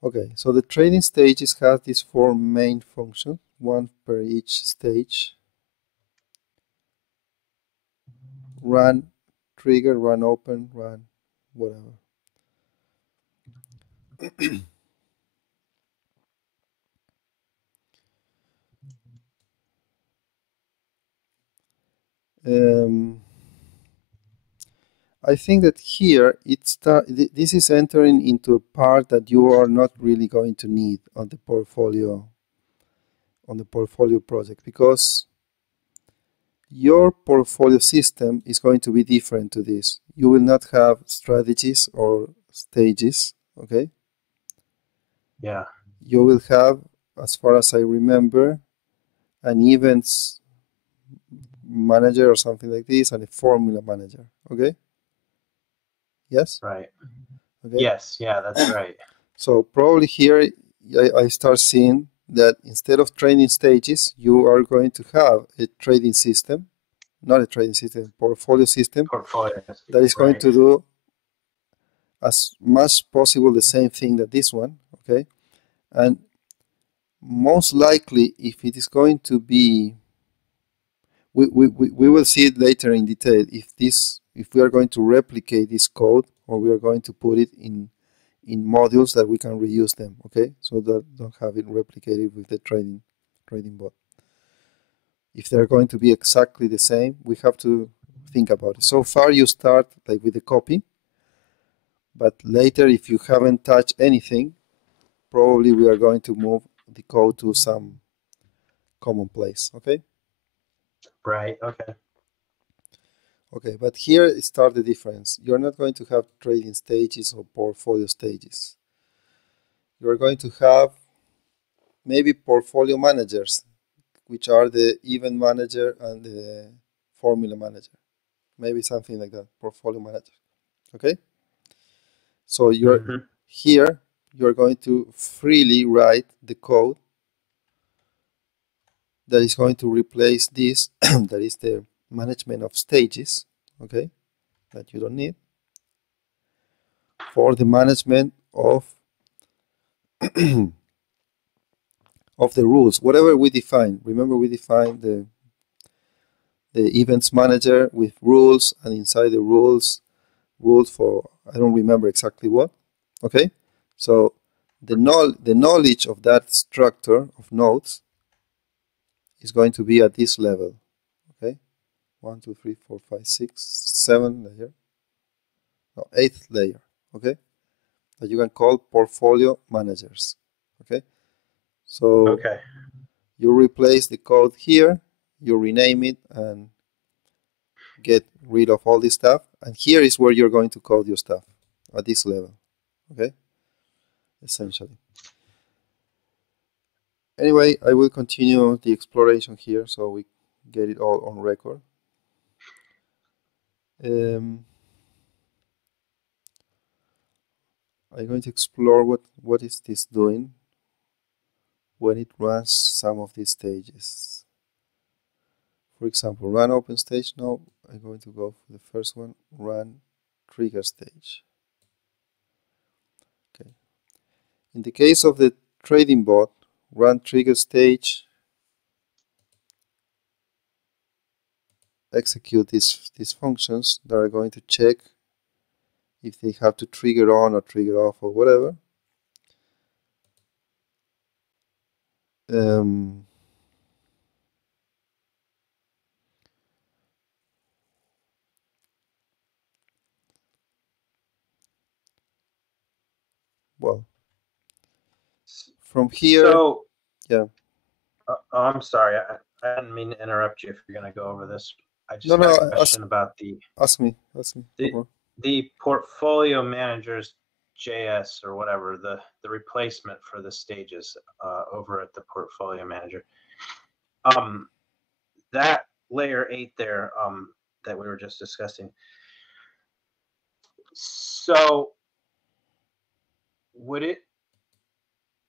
Okay, so the trading stages have these four main functions, one per each stage. Run, trigger, run open, run whatever. I think that here this is entering into a part that you are not really going to need on the portfolio project, because your portfolio system is going to be different to this. You will not have strategies or stages. Okay. Yeah. You will have, as far as I remember, an events manager or something like this, and a formula manager. Okay. Yes. Right. Okay. Yes. Yeah, that's right. So probably here I start seeing that instead of trading stages, you are going to have a trading system, not a trading system, portfolio system, that is going to do as much possible the same thing that this one. Okay. And most likely, if it is going to be, we will see it later in detail, if we are going to replicate this code, or we are going to put it in modules that we can reuse them. Okay, so that don't have it replicated with the trading bot. If they're going to be exactly the same, we have to think about it. So far you start like with the copy, but later, if you haven't touched anything, probably we are going to move the code to some common place. Okay. Right. Okay. Okay, but here starts the difference. You're not going to have trading stages or portfolio stages. you're going to have maybe portfolio managers, which are the event manager and the formula manager. Maybe something like that, portfolio manager. Okay? So you're here, you're going to freely write the code that is going to replace this, that is the management of stages, okay, that you don't need, for the management of of the rules, whatever we define. Remember, we defined the events manager with rules, and inside the rules for, I don't remember exactly what. Okay, so the knowledge of that structure of nodes is going to be at this level. Okay, 1, 2, 3, 4, 5, 6, 7 layer, no, 8th layer. Okay, that you can call portfolio managers. Okay, so you replace the code here, you rename it, and get rid of all this stuff, and here is where you're going to code your stuff, at this level. Okay, essentially. Anyway, I will continue the exploration here so we get it all on record. I'm going to explore what is this doing when it runs some of these stages. For example, run open stage. Now I'm going to go for the first one, run trigger stage. Okay. In the case of the trading bot, run trigger stage, execute these functions that are going to check if they have to trigger on or trigger off or whatever. Well, from here, so yeah. I'm sorry, I didn't mean to interrupt you if you're going to go over this. I just had a question about the ask me the portfolio managers JS or whatever, the replacement for the stages over at the portfolio manager. That layer 8 there that we were just discussing. So would it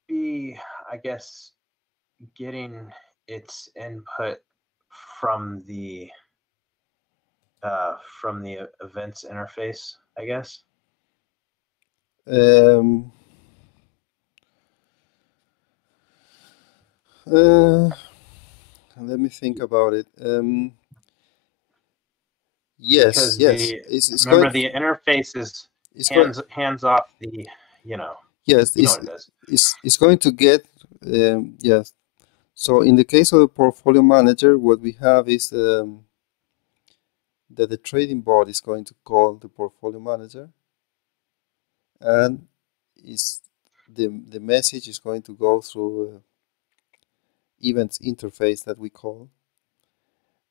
be, I guess, getting its input from the events interface, I guess? Let me think about it. Yes, it's remember the interface is hands off the, yes, you know what it is. It's going to get, yes. So in the case of the portfolio manager, what we have is that the trading bot is going to call the portfolio manager, and the message is going to go through events interface that we call,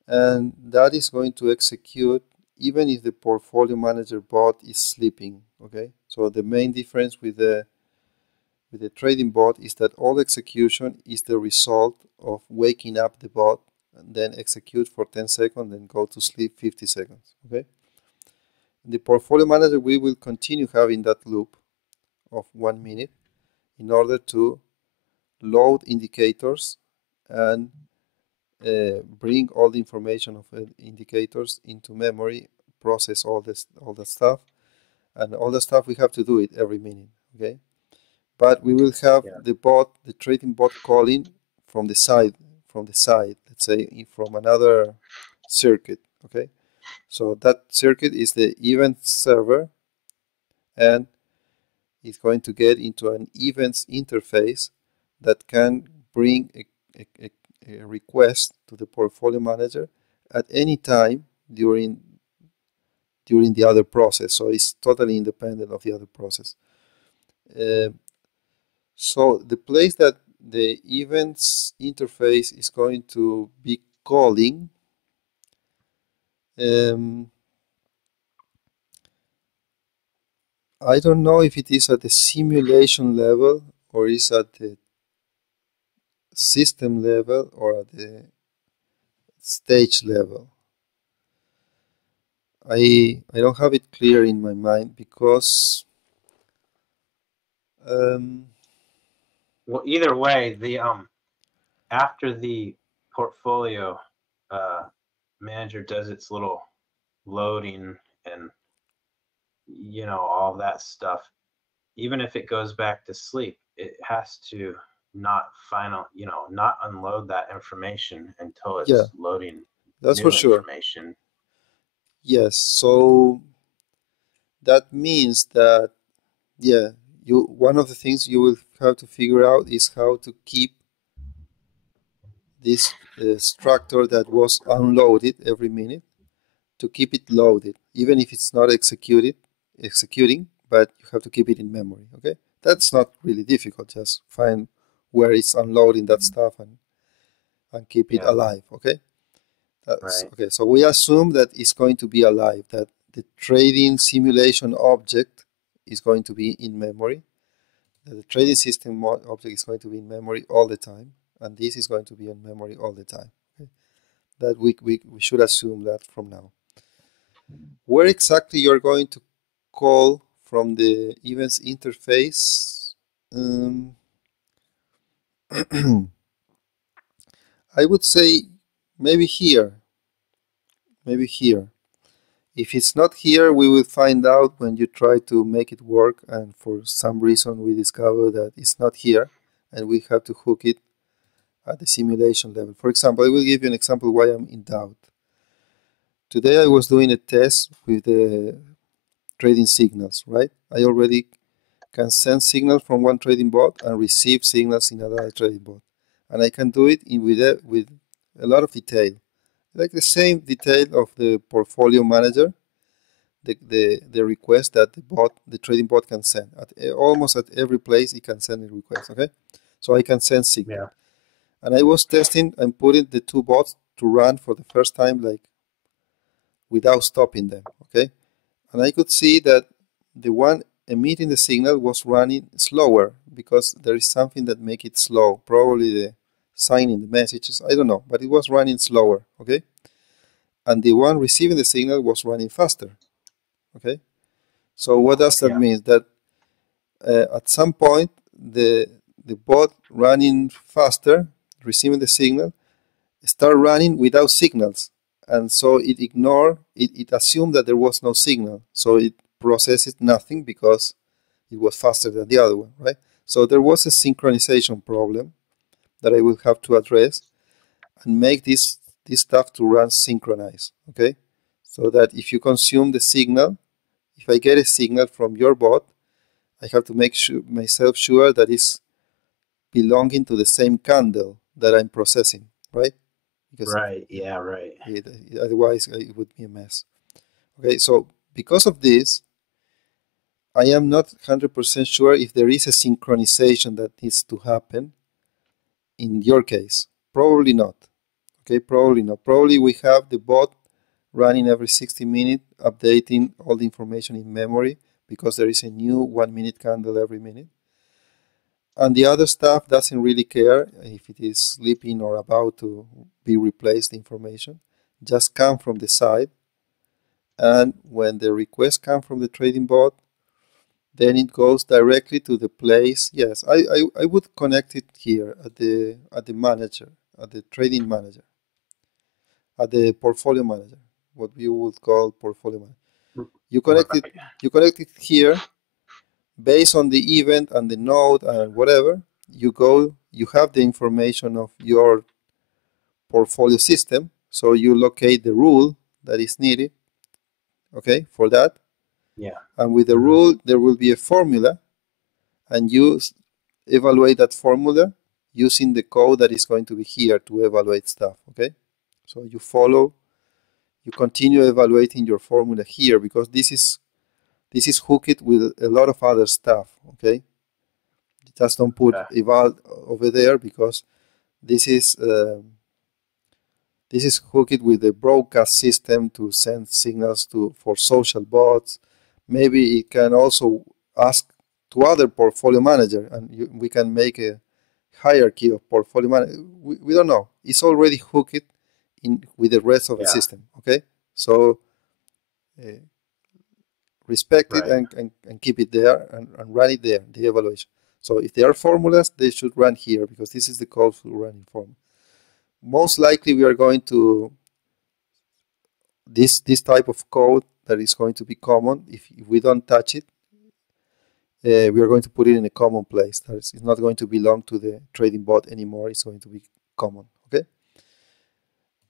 and that is going to execute even if the portfolio manager bot is sleeping. Okay, so the main difference with the trading bot is that all execution is the result of waking up the bot and then execute for 10 seconds and go to sleep 50 seconds. Okay, in the portfolio manager we will continue having that loop of 1 minute in order to load indicators and bring all the information of indicators into memory, process all the stuff, and all the stuff we have to do it every minute. Okay, but we will have the trading bot calling from the side, let's say from another circuit. Okay, so that circuit is the event server, and it's going to get into an events interface that can bring a request to the portfolio manager at any time during the other process. So it's totally independent of the other process. So the place that the events interface is going to be calling, I don't know if it is at the simulation level or is at the system level or at the stage level. I don't have it clear in my mind because well, either way, the after the portfolio manager does its little loading and all that stuff, even if it goes back to sleep, it has to not not unload that information until yeah, it's loading that's for new sure. information. Yes, so that means that, yeah, one of the things you will have to figure out is how to keep this structure that was unloaded every minute, to keep it loaded, even if it's not executing, but you have to keep it in memory. Okay, that's not really difficult. Just find where it's unloading that stuff and keep it alive. Okay, that's Right. okay. So we assume that it's going to be alive, that the trading simulation object is going to be in memory, that the trading system object is going to be in memory all the time, and this is going to be in memory all the time. Okay? That we should assume that from now. Where exactly you're going to call from the events interface? I would say maybe here. Maybe here. If it's not here, we will find out when you try to make it work, and for some reason we discover that it's not here, and we have to hook it at the simulation level. For example, I will give you an example why I'm in doubt. Today I was doing a test with the trading signals, right? I already can send signals from one trading bot and receive signals in another trading bot. And I can do it with a lot of detail, like the same detail of the portfolio manager, the request that the trading bot can send. Almost at every place it can send a request, okay? So I can send signal. Yeah. And I was testing and putting the two bots to run for the first time, like without stopping them, okay? And I could see that the one emitting the signal was running slower because there is something that make it slow, probably the signing the messages, I don't know, but it was running slower, okay? And the one receiving the signal was running faster, okay? So what does that mean? That at some point the bot running faster, receiving the signal, start running without signals, and so it assumed that there was no signal, so it processes nothing because it was faster than the other one, right? So there was a synchronization problem that I will have to address and make this stuff to run synchronized, okay? So that if you consume the signal, if I get a signal from your bot, I have to make myself sure that it's belonging to the same candle that I'm processing, right? Because Right. Yeah. Right. otherwise it would be a mess. Okay, so because of this, I am not 100% sure if there is a synchronization that needs to happen in your case. Probably not. Okay, probably not. Probably we have the bot running every 60 minutes, updating all the information in memory because there is a new 1 minute candle every minute. And the other stuff doesn't really care if it is sleeping or about to be replaced information. Just come from the side. And when the request comes from the trading bot, then it goes directly to the place. Yes, I would connect it here at the manager, at the trading manager, at the portfolio manager, what you would call portfolio manager. You connect it here based on the event and the node and whatever. You have the information of your portfolio system, so you locate the rule that is needed, okay, for that. Yeah. And with the rule, there will be a formula, and you evaluate that formula using the code that is going to be here to evaluate stuff, okay? So you continue evaluating your formula here because this is hooked with a lot of other stuff, okay? Just don't put eval over there because this is hooked with the broadcast system to send signals for social bots. Maybe it can also ask to other portfolio manager, and we can make a hierarchy of portfolio manager. We don't know. It's already hooked in with the rest of the system. Okay, so respect it and keep it there and run it there, the evaluation. So if there are formulas, they should run here because this is the code for running formula. Most likely we are going to this type of code that is going to be common. If we don't touch it, we are going to put it in a common place. It's not going to belong to the trading bot anymore. It's going to be common. Okay.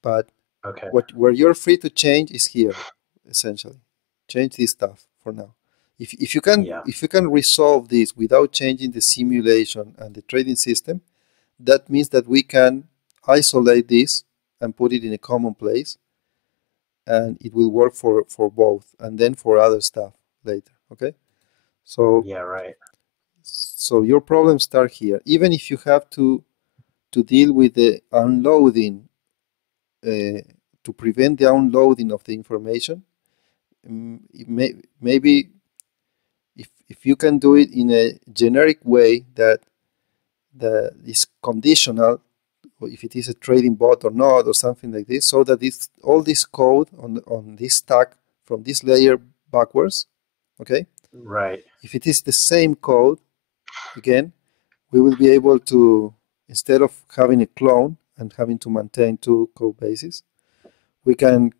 But where you're free to change is here, essentially. Change this stuff for now. If you can resolve this without changing the simulation and the trading system, that means that we can isolate this and put it in a common place, and it will work for both, and then for other stuff later. Okay. So so your problems start here. Even if you have to deal with the unloading, to prevent the unloading of the information, maybe if you can do it in a generic way that is conditional, or if it is a trading bot or not, or something like this, so that all this code on this stack from this layer backwards, okay? Right. If it is the same code, again, we will be able to, instead of having a clone and having to maintain two code bases, we can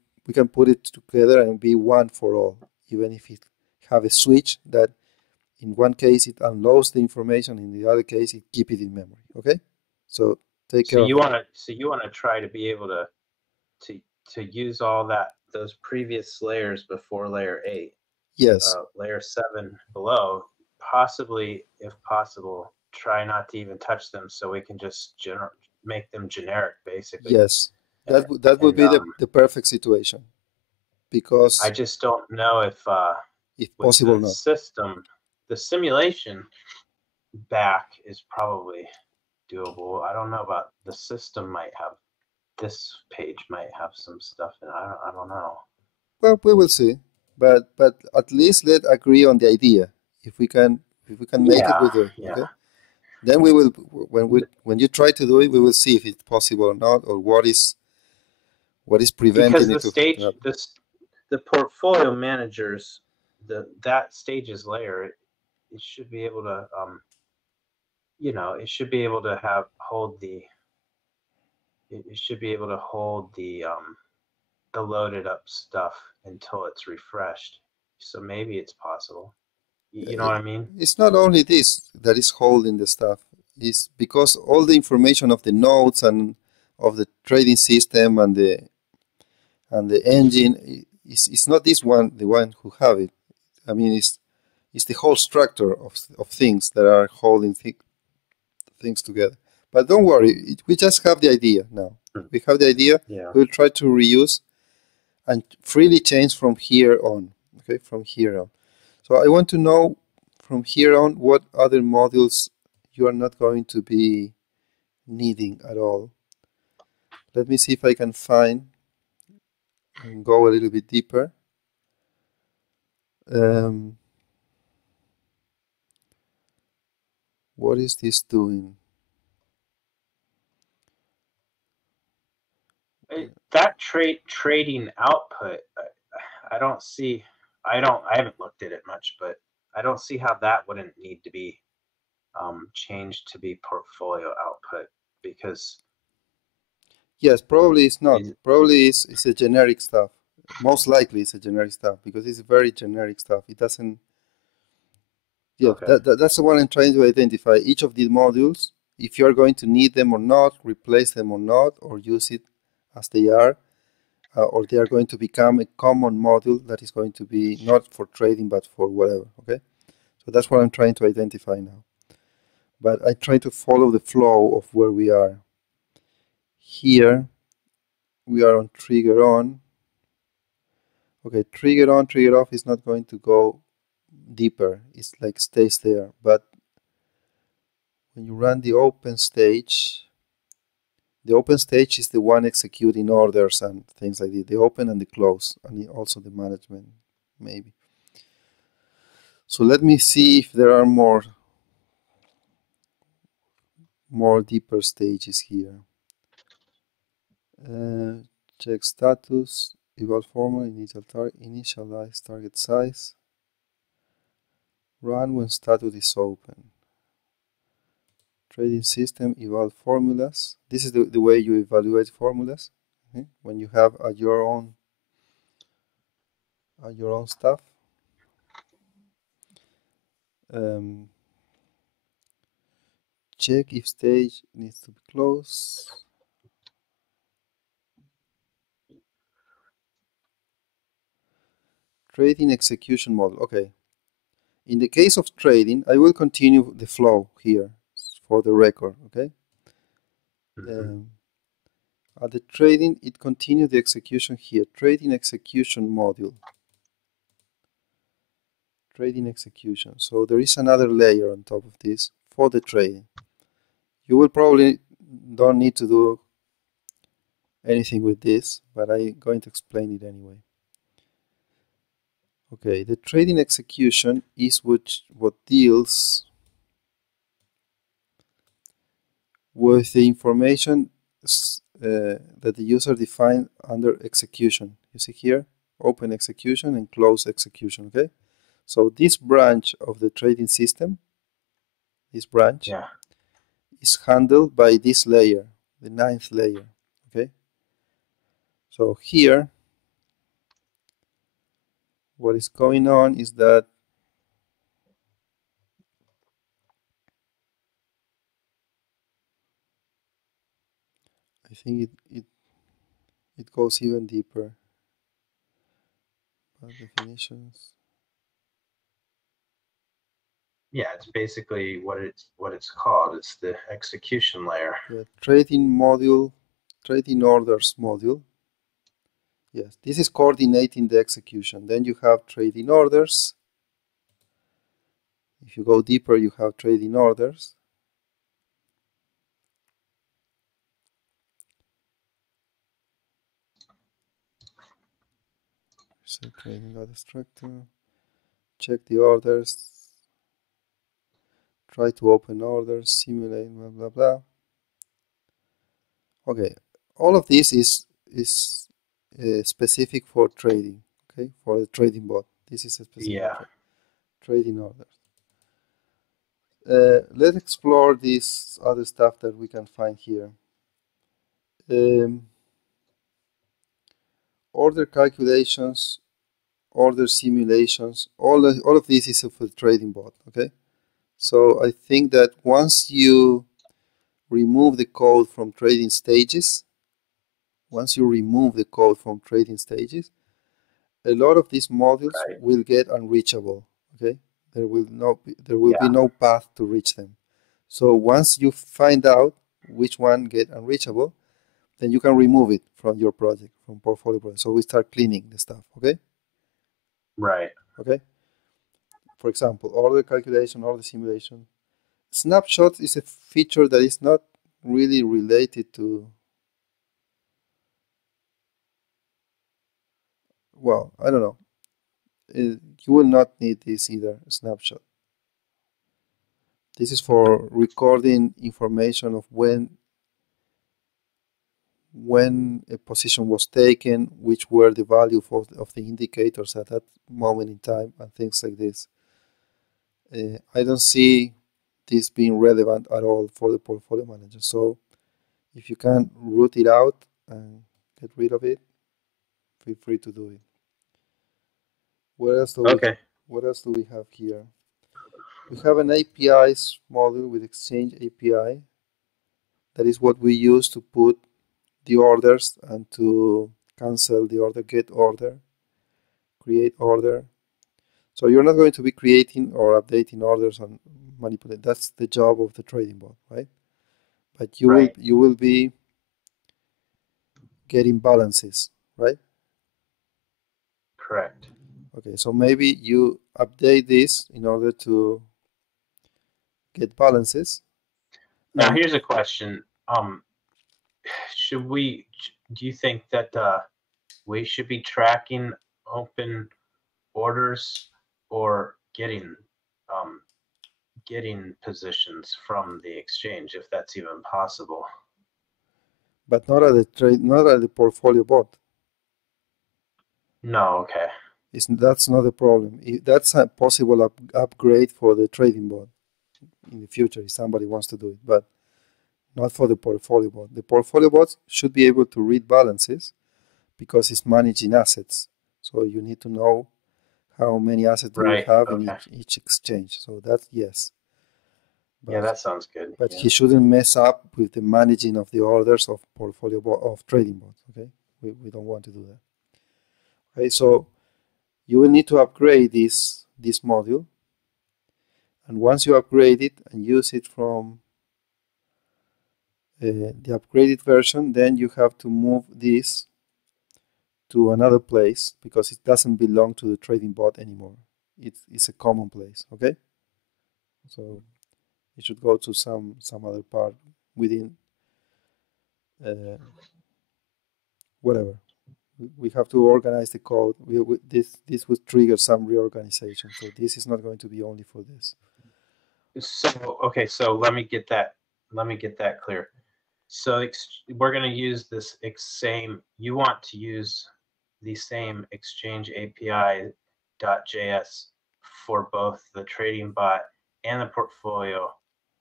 put it together and be one for all, even if it have a switch that in one case it unloads the information, in the other case it keep it in memory. Okay, so take care of that. So you want to try to be able to use all those previous layers before layer 8. Yes. Layer 7 below, possibly, if possible, try not to even touch them, so we can just make them generic, basically. Yes, that would be the perfect situation, because I just don't know if possible the not. system, the simulation back is probably doable. I don't know about the system. Might have this page might have some stuff in it. I don't know. Well, we will see, but at least let's agree on the idea. If we can make it, we do it. Okay. Then we will, when you try to do it, we will see if it's possible or not, or what is preventing it to happen. The portfolio managers, that stages layer, it should be able to it should be able to hold the loaded up stuff until it's refreshed. So maybe it's possible. You know what I mean? It's not only this that is holding the stuff. It's because all the information of the nodes and of the trading system and the engine is not this one, the one who have it. I mean, it's the whole structure of things that are holding things together. But don't worry, we just have the idea now. We have the idea. We'll try to reuse and freely change from here on. Okay, from here on. So I want to know from here on what other modules you are not going to be needing at all. Let me see if I can find and go a little bit deeper. What is this doing? That trading output, I don't see. I haven't looked at it much, but I don't see how that wouldn't need to be changed to be portfolio output, because yes, probably it's not. Probably it's a generic stuff. Most likely it's a generic stuff because it's very generic stuff. It doesn't. Yeah, that's the one I'm trying to identify. Each of these modules, if you are going to need them or not, replace them or not, or use it as they are, or they are going to become a common module that is going to be not for trading but for whatever. Okay, so that's what I'm trying to identify now. But I try to follow the flow of where we are. Here we are on trigger on. Okay, trigger on, trigger off is not going to go deeper. It's like stays there. But when you run the open stage is the one executing orders and things like this. The open and the close, and also the management, maybe. So let me see if there are more deeper stages here. Check status, eval formula, initialize target size, run when status is open. Trading system, eval formulas. This is the way you evaluate formulas, okay? When you have your own stuff. Check if stage needs to be closed. Trading execution model. Okay. In the case of trading, I will continue the flow here for the record. Okay. At the trading, it continues the execution here. Trading execution module. Trading execution. So there is another layer on top of this for the trading. You will probably don't need to do anything with this, but I'm going to explain it anyway. Okay, the trading execution is what deals with the information that the user defined under execution. You see here, open execution and close execution, okay? So this branch of the trading system, this branch, is handled by this layer, the 9th layer, okay? So here, what is going on is that I think it goes even deeper. Definitions. Yeah, it's basically what it's called. It's the execution layer. Yeah, trading module, trading orders module. Yes, this is coordinating the execution. Then you have trading orders. If you go deeper, you have trading orders. So trading data structure. Check the orders. Try to open orders. Simulate. Blah blah blah. Okay, all of this is specific for trading. Okay, for the trading bot. This is a specific trading orders. Let's explore this other stuff that we can find here. Order calculations, order simulations, all of this is for the trading bot, okay? So I think that once you remove the code from trading stages, a lot of these modules will get unreachable, okay? There will be no path to reach them. So once you find out which one get unreachable, then you can remove it from your project, from portfolio project. So we start cleaning the stuff, okay? Right. Okay. For example, order calculation, order simulation. Snapshot is a feature that is not really related to, well, I don't know. You will not need this either, snapshot. This is for recording information of when a position was taken, which were the value of the indicators at that moment in time, and things like this. I don't see this being relevant at all for the portfolio manager. So if you can root it out and get rid of it, feel free to do it. What else do we have here? We have an APIs module with Exchange API. That is what we use to put the orders and to cancel the order, get order, create order. So you're not going to be creating or updating orders and manipulate. That's the job of the trading bot, right? But you will be getting balances, right? Correct. Okay, so maybe you update this in order to get balances. Now here's a question. Do you think that we should be tracking open orders or getting getting positions from the exchange, if that's even possible. But not at the not at the portfolio bot. No, okay. That's not a problem. That's a possible upgrade for the trading bot in the future if somebody wants to do it, but not for the portfolio bot. The portfolio bot should be able to read balances because it's managing assets. So you need to know how many assets do you have in each exchange. So that's yes. But, yeah, that sounds good. But he shouldn't mess up with the managing of the orders of portfolio bot, of trading bots. Okay, we don't want to do that. Okay, so you will need to upgrade this module, and once you upgrade it and use it from the upgraded version, then you have to move this to another place because it doesn't belong to the trading bot anymore. It's a common place. Okay, so it should go to some other part within whatever. We have to organize the code. This would trigger some reorganization. So this is not going to be only for this. So okay, so let me get that clear. So we're going to use this same. You want to use the same Exchange API.js for both the trading bot and the portfolio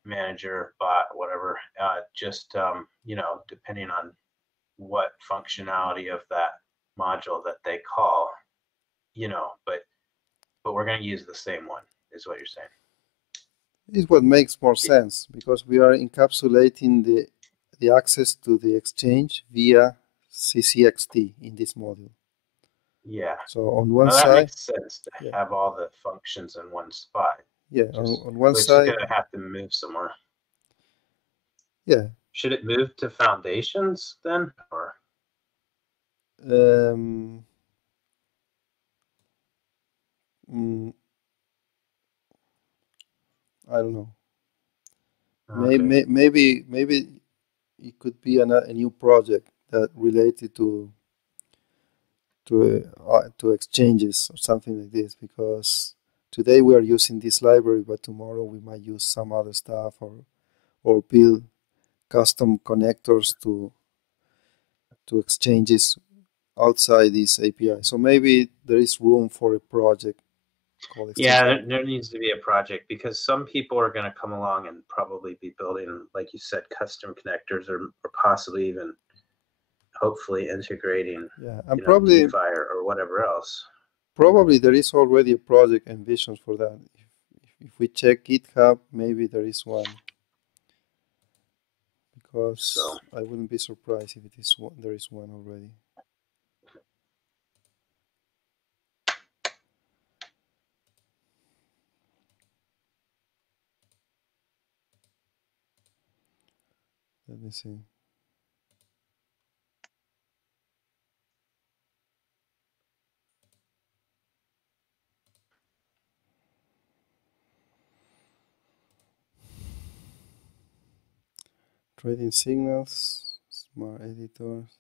manager bot, whatever. Just you know, depending on what functionality of that module that they call, you know, but we're going to use the same one, is what you're saying. Is what makes more sense because we are encapsulating the access to the exchange via CCXT in this module. Yeah. So on one that side, makes sense to have all the functions in one spot. Yeah, on one it's side, just gonna have to move somewhere. Yeah. Should it move to foundations then, or? I don't know. Okay. Maybe it could be a new project that related to exchanges or something like this, because today we are using this library, but tomorrow we might use some other stuff or build custom connectors to exchanges outside this API. So maybe there is room for a project called Exchange. Yeah, there needs to be a project because some people are going to come along and probably be building, like you said, custom connectors or possibly even hopefully integrating, and probably DeFi or whatever else. Probably there is already a project envisioned for that. If we check GitHub, maybe there is one. Because I wouldn't be surprised if there is one already. Let me see. Trading signals, smart editors,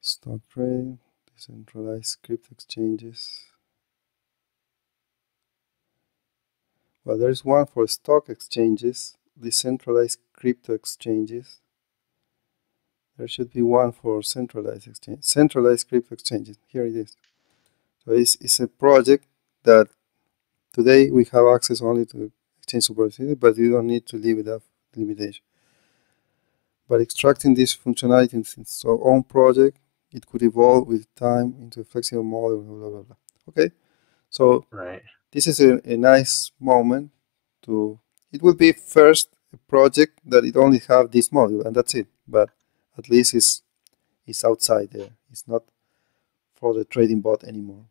stock trading, decentralized crypto exchanges. Well, there is one for stock exchanges, decentralized crypto exchanges. There should be one for centralized crypto exchanges. Here it is. So it's a project that today we have access only to exchange supervisor, but you don't need to leave it up limitation. By extracting this functionality into its own project, it could evolve with time into a flexible model, blah, blah, blah. Okay, so this is a nice moment to, it will be first a project that it only have this module and that's it, but at least it's outside there. It's not for the trading bot anymore.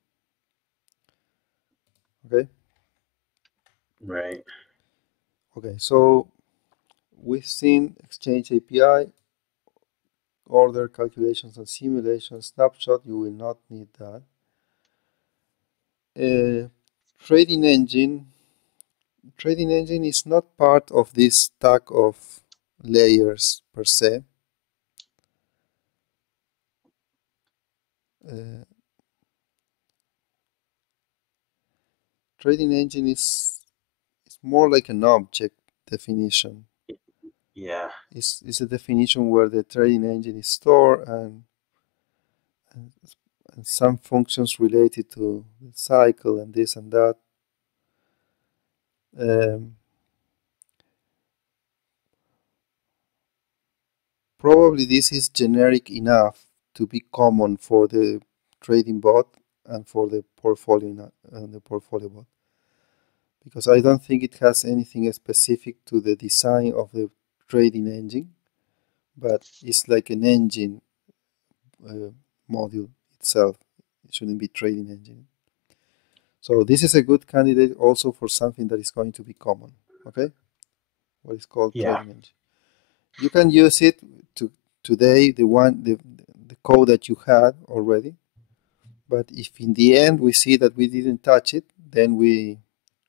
Okay? Right. Okay, so we've seen Exchange API, order calculations and simulation, snapshot. You will not need that. Trading engine is not part of this stack of layers per se. Trading engine is more like an object definition. Yeah. It's a definition where the trading engine is stored and some functions related to the cycle and this and that. Probably this is generic enough to be common for the trading bot and for the portfolio bot, because I don't think it has anything specific to the design of the trading engine, but it's like an engine module itself. It shouldn't be trading engine. So this is a good candidate also for something that is going to be common. Okay, what is called trading engine. You can use it to today, the code that you had already. But if in the end we see that we didn't touch it, then we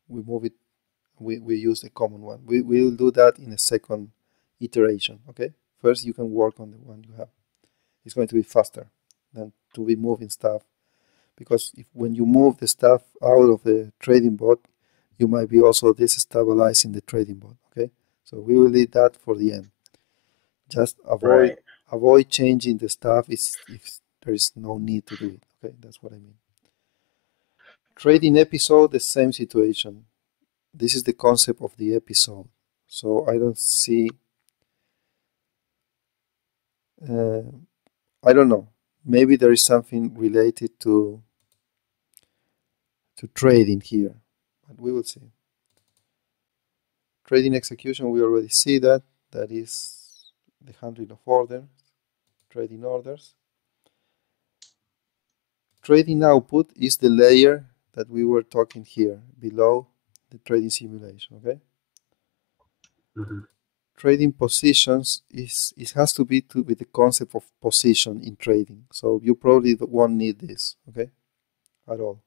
move it. We use the common one. We will do that in a second iteration. Okay. First, you can work on the one you have. It's going to be faster than to be moving stuff, because when you move the stuff out of the trading bot, you might be also destabilizing the trading bot. Okay. So we will leave that for the end. Just avoid changing the stuff if there is no need to do it. Okay, that's what I mean. Trading episode, the same situation. This is the concept of the episode. So I don't see, I don't know. Maybe there is something related to trading here, but we will see. Trading execution, we already see that. That is the handling of orders, trading orders. Trading output is the layer that we were talking here below the trading simulation. Okay. Trading positions it has to be with the concept of position in trading. So you probably won't need this. Okay, at all.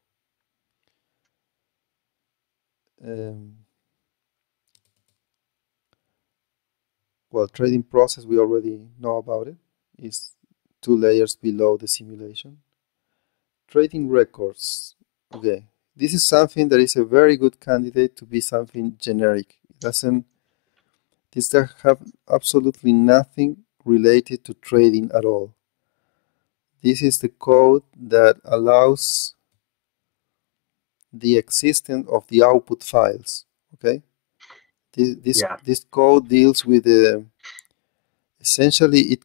Well, trading process, we already know about it. It's 2 layers below the simulation. Trading records. Okay, this is something that is a very good candidate to be something generic. This does have absolutely nothing related to trading at all. This is the code that allows the existence of the output files. Okay, this code deals with essentially it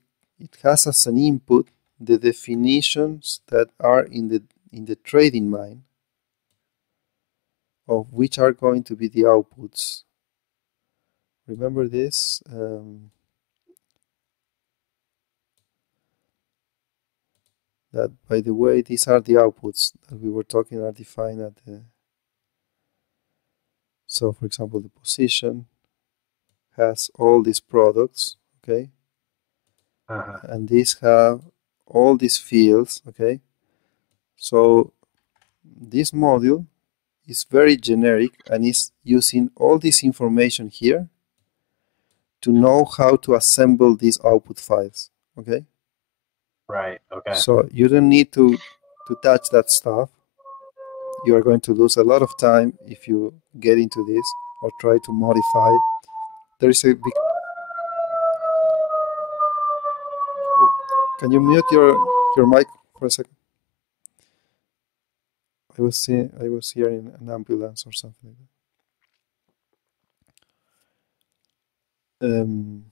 has as an input the definitions that are in the trading mine, of which are going to be the outputs. Remember this. That, by the way, these are the outputs that we were talking are defined at the. So, for example, the position has all these products, okay, and these have all these fields, okay. So this module is very generic and is using all this information here to know how to assemble these output files, okay. Right. Okay. So you don't need to touch that stuff. You are going to lose a lot of time if you get into this or try to modify it. There is a big. Oh, can you mute your mic for a second? I was hearing an ambulance or something like that.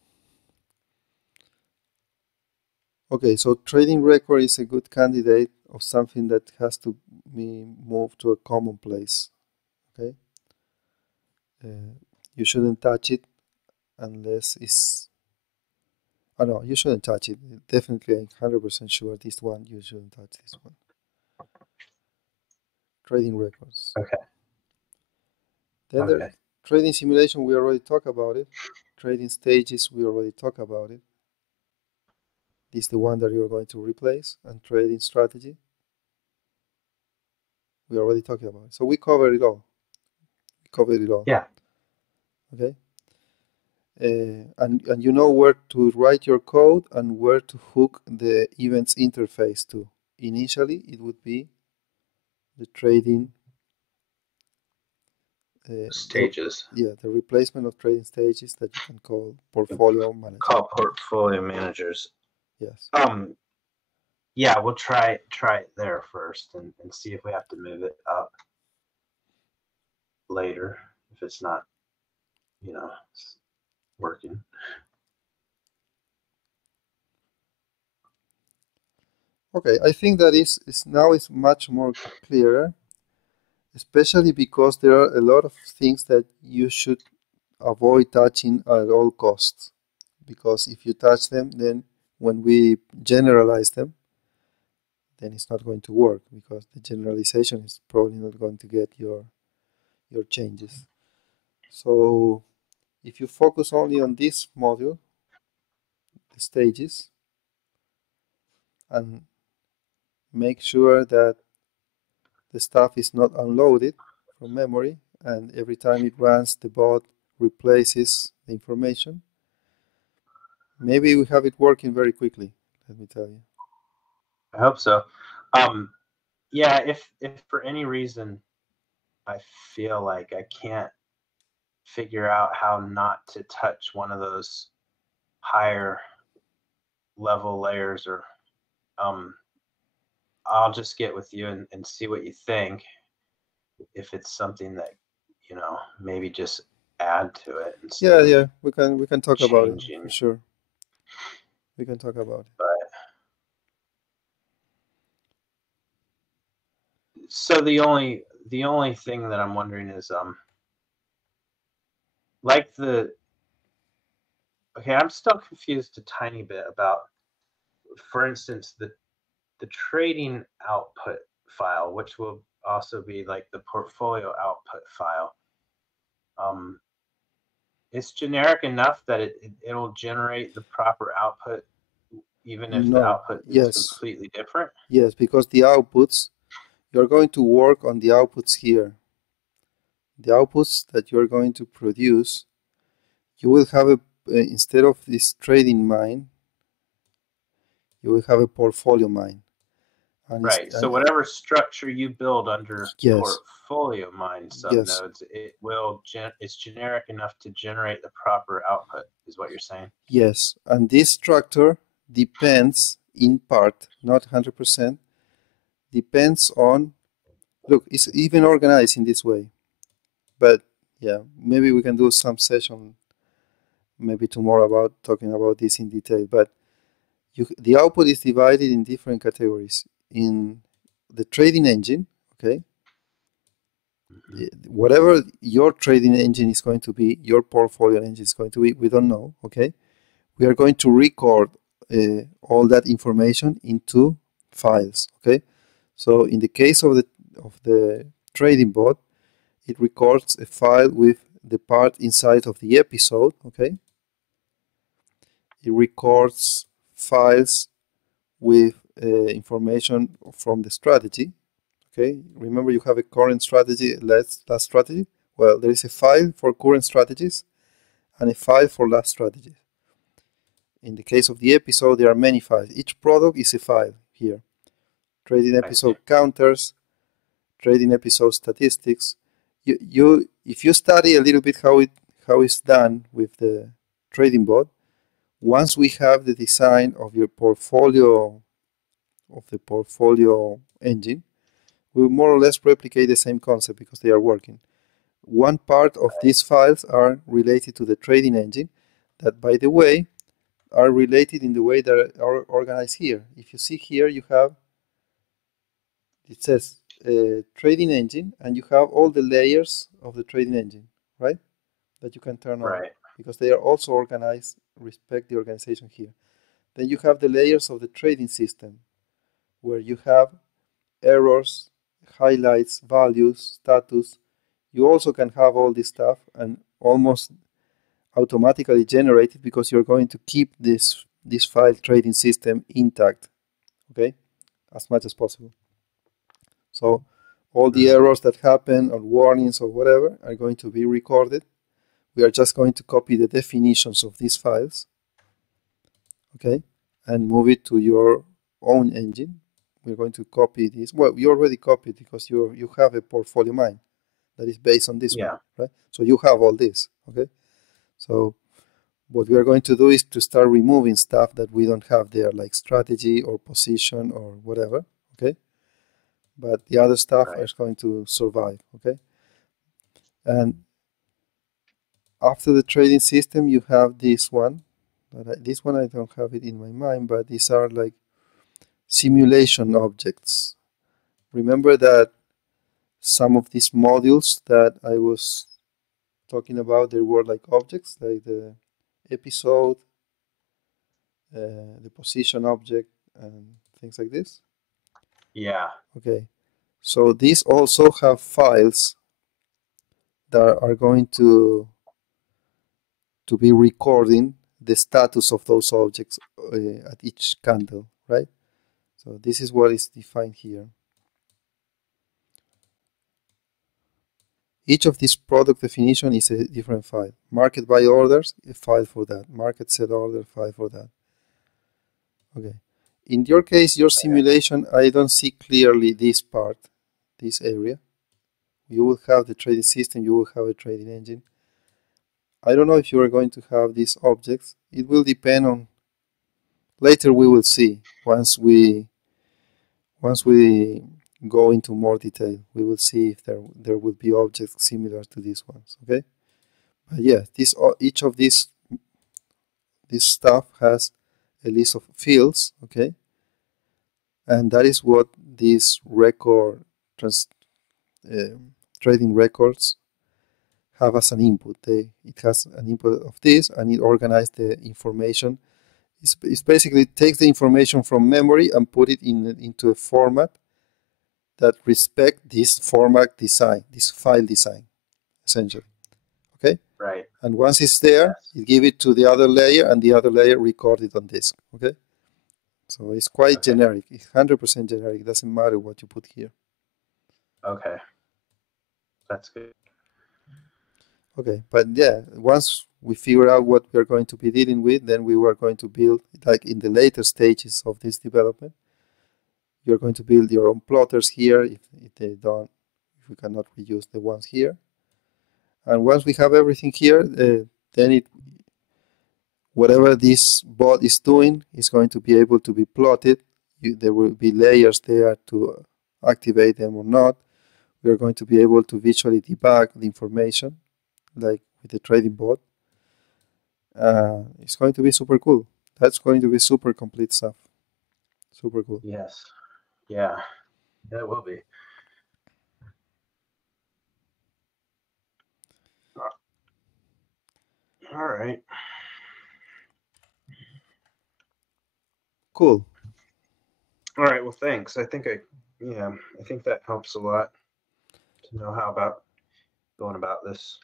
Okay, so trading record is a good candidate of something that has to be moved to a common place. Okay, you shouldn't touch it unless it's. Oh no, you shouldn't touch it. Definitely, I'm 100% sure this one you shouldn't touch this one. Trading records. Okay. Then there's trading simulation. We already talked about it. Trading stages. We already talked about it. This is the one that you're going to replace. And trading strategy. We already talked about it. So we covered it all. Yeah. Okay. And you know where to write your code and where to hook the events interface to. Initially, it would be the trading stages. The replacement of trading stages that you can call portfolio manager. Call portfolio managers. Yes. Yeah, we'll try it there first and see if we have to move it up later if it's not, working. Okay, I think that is now is much more clearer, especially because there are a lot of things that you should avoid touching at all costs. Because if you touch them, then when we generalize them, then it's not going to work because the generalization is probably not going to get your changes. So if you focus only on this module, the stages, and make sure that the stuff is not unloaded from memory, and every time it runs, the bot replaces the information, maybe we have it working very quickly, let me tell you. I hope so. Yeah, if for any reason I feel like I can't figure out how not to touch one of those higher level layers, or I'll just get with you and see what you think. If it's something that, maybe just add to it instead Yeah, of we can talk about it for sure. We can talk about it. But so the only thing that I'm wondering is like I'm still confused a tiny bit about, for instance, the trading output file, which will also be like the portfolio output file. It's generic enough that it'll generate the proper output even if the output is completely different? Yes, because the outputs, you're going to work on the outputs here. The outputs that you're going to produce, you will have instead of this trading mine, you will have a portfolio mine. And right. So whatever structure you build under portfolio mine subnodes, it will it's generic enough to generate the proper output, is what you're saying? Yes, and this structure depends in part, not 100%, depends on, look, it's even organized in this way. But yeah, maybe we can do some session maybe tomorrow about talking about this in detail. But the output is divided in different categories. In the trading engine, okay, whatever your trading engine is going to be, your portfolio engine is going to be, we don't know, okay? We are going to record all that information into files, okay? So in the case of the trading bot, it records a file with the part inside of the episode, okay? It records files with information from the strategy, okay? Remember you have a current strategy, last strategy? Well, there is a file for current strategies and a file for last strategies. In the case of the episode, there are many files. Each product is a file here. Trading episode counters, trading episode statistics. If you study a little bit how it's done with the trading bot, once we have the design of your portfolio, of the portfolio engine, we will more or less replicate the same concept because they are working. One part of these files are related to the trading engine that, by the way, are related in the way that are organized here. If you see here, you have, it says trading engine, and you have all the layers of the trading engine, right? That you can turn on, because they are also organized, respect the organization here. Then you have the layers of the trading system, where you have errors, highlights, values, status. You also can have all this stuff and almost automatically generated because you're going to keep this file trading system intact, okay, as much as possible. So all the errors that happen or warnings or whatever are going to be recorded. We are just going to copy the definitions of these files, okay, and move it to your own engine. We're going to copy this. Well, you already copied because you have a portfolio mine. that is based on this Yeah. one, right? So you have all this, okay? So what we are going to do is to start removing stuff that we don't have there, like strategy or position or whatever, okay? But the other stuff Right. is going to survive, okay? And after the trading system, you have this one. This one I don't have it in my mind, but these are like simulation objects. Remember that some of these modules that I was talking about, they were like objects, like the episode, the position object, and things like this. Yeah. Okay, so these also have files that are going to be recording the status of those objects at each candle, right? So this is what is defined here. Each of these product definition is a different file. Market by orders, a file for that. Market set order, file for that. Okay. In your case, your simulation, I don't see clearly this part, this area. You will have the trading system, you will have a trading engine. I don't know if you are going to have these objects. It will depend on, later we will see, once we go into more detail, we will see if there will be objects similar to these ones, okay? But yeah, each of this stuff has a list of fields, okay? And that is what these trading records have as an input. It has an input of this, and it organizes the information. It's basically takes the information from memory and put it into a format that respect this format design, this file design, essentially. Okay? Right. And once it's there, Yes. you give it to the other layer, and the other layer record it on disk. Okay? So it's quite generic. It's 100% generic. It doesn't matter what you put here. Okay. That's good. Okay, but yeah, once we figure out what we're going to be dealing with, then we were going to build, like in the later stages of this development, you're going to build your own plotters here if we cannot reuse the ones here. And once we have everything here, then whatever this bot is doing is going to be able to be plotted. There will be layers there to activate them or not. We are going to be able to visually debug the information, like with the trading bot. It's going to be super cool. That's going to be super complete stuff. Super cool. Yes. Yeah. It will be. All right. Cool. All right. Well, thanks. I think that helps a lot to know how about going about this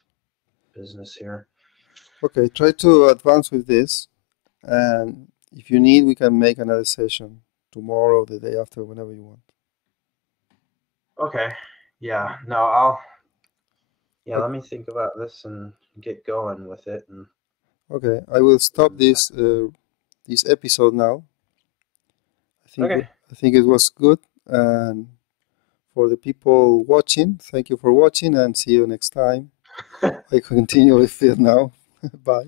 business here. Okay, try to advance with this. And if you need, we can make another session tomorrow, the day after, whenever you want. Okay. Yeah. No, Okay. let me think about this and get going with it. And okay, I will stop this episode now. I think it was good. And for the people watching, thank you for watching, and see you next time. I continue with it now. Bye.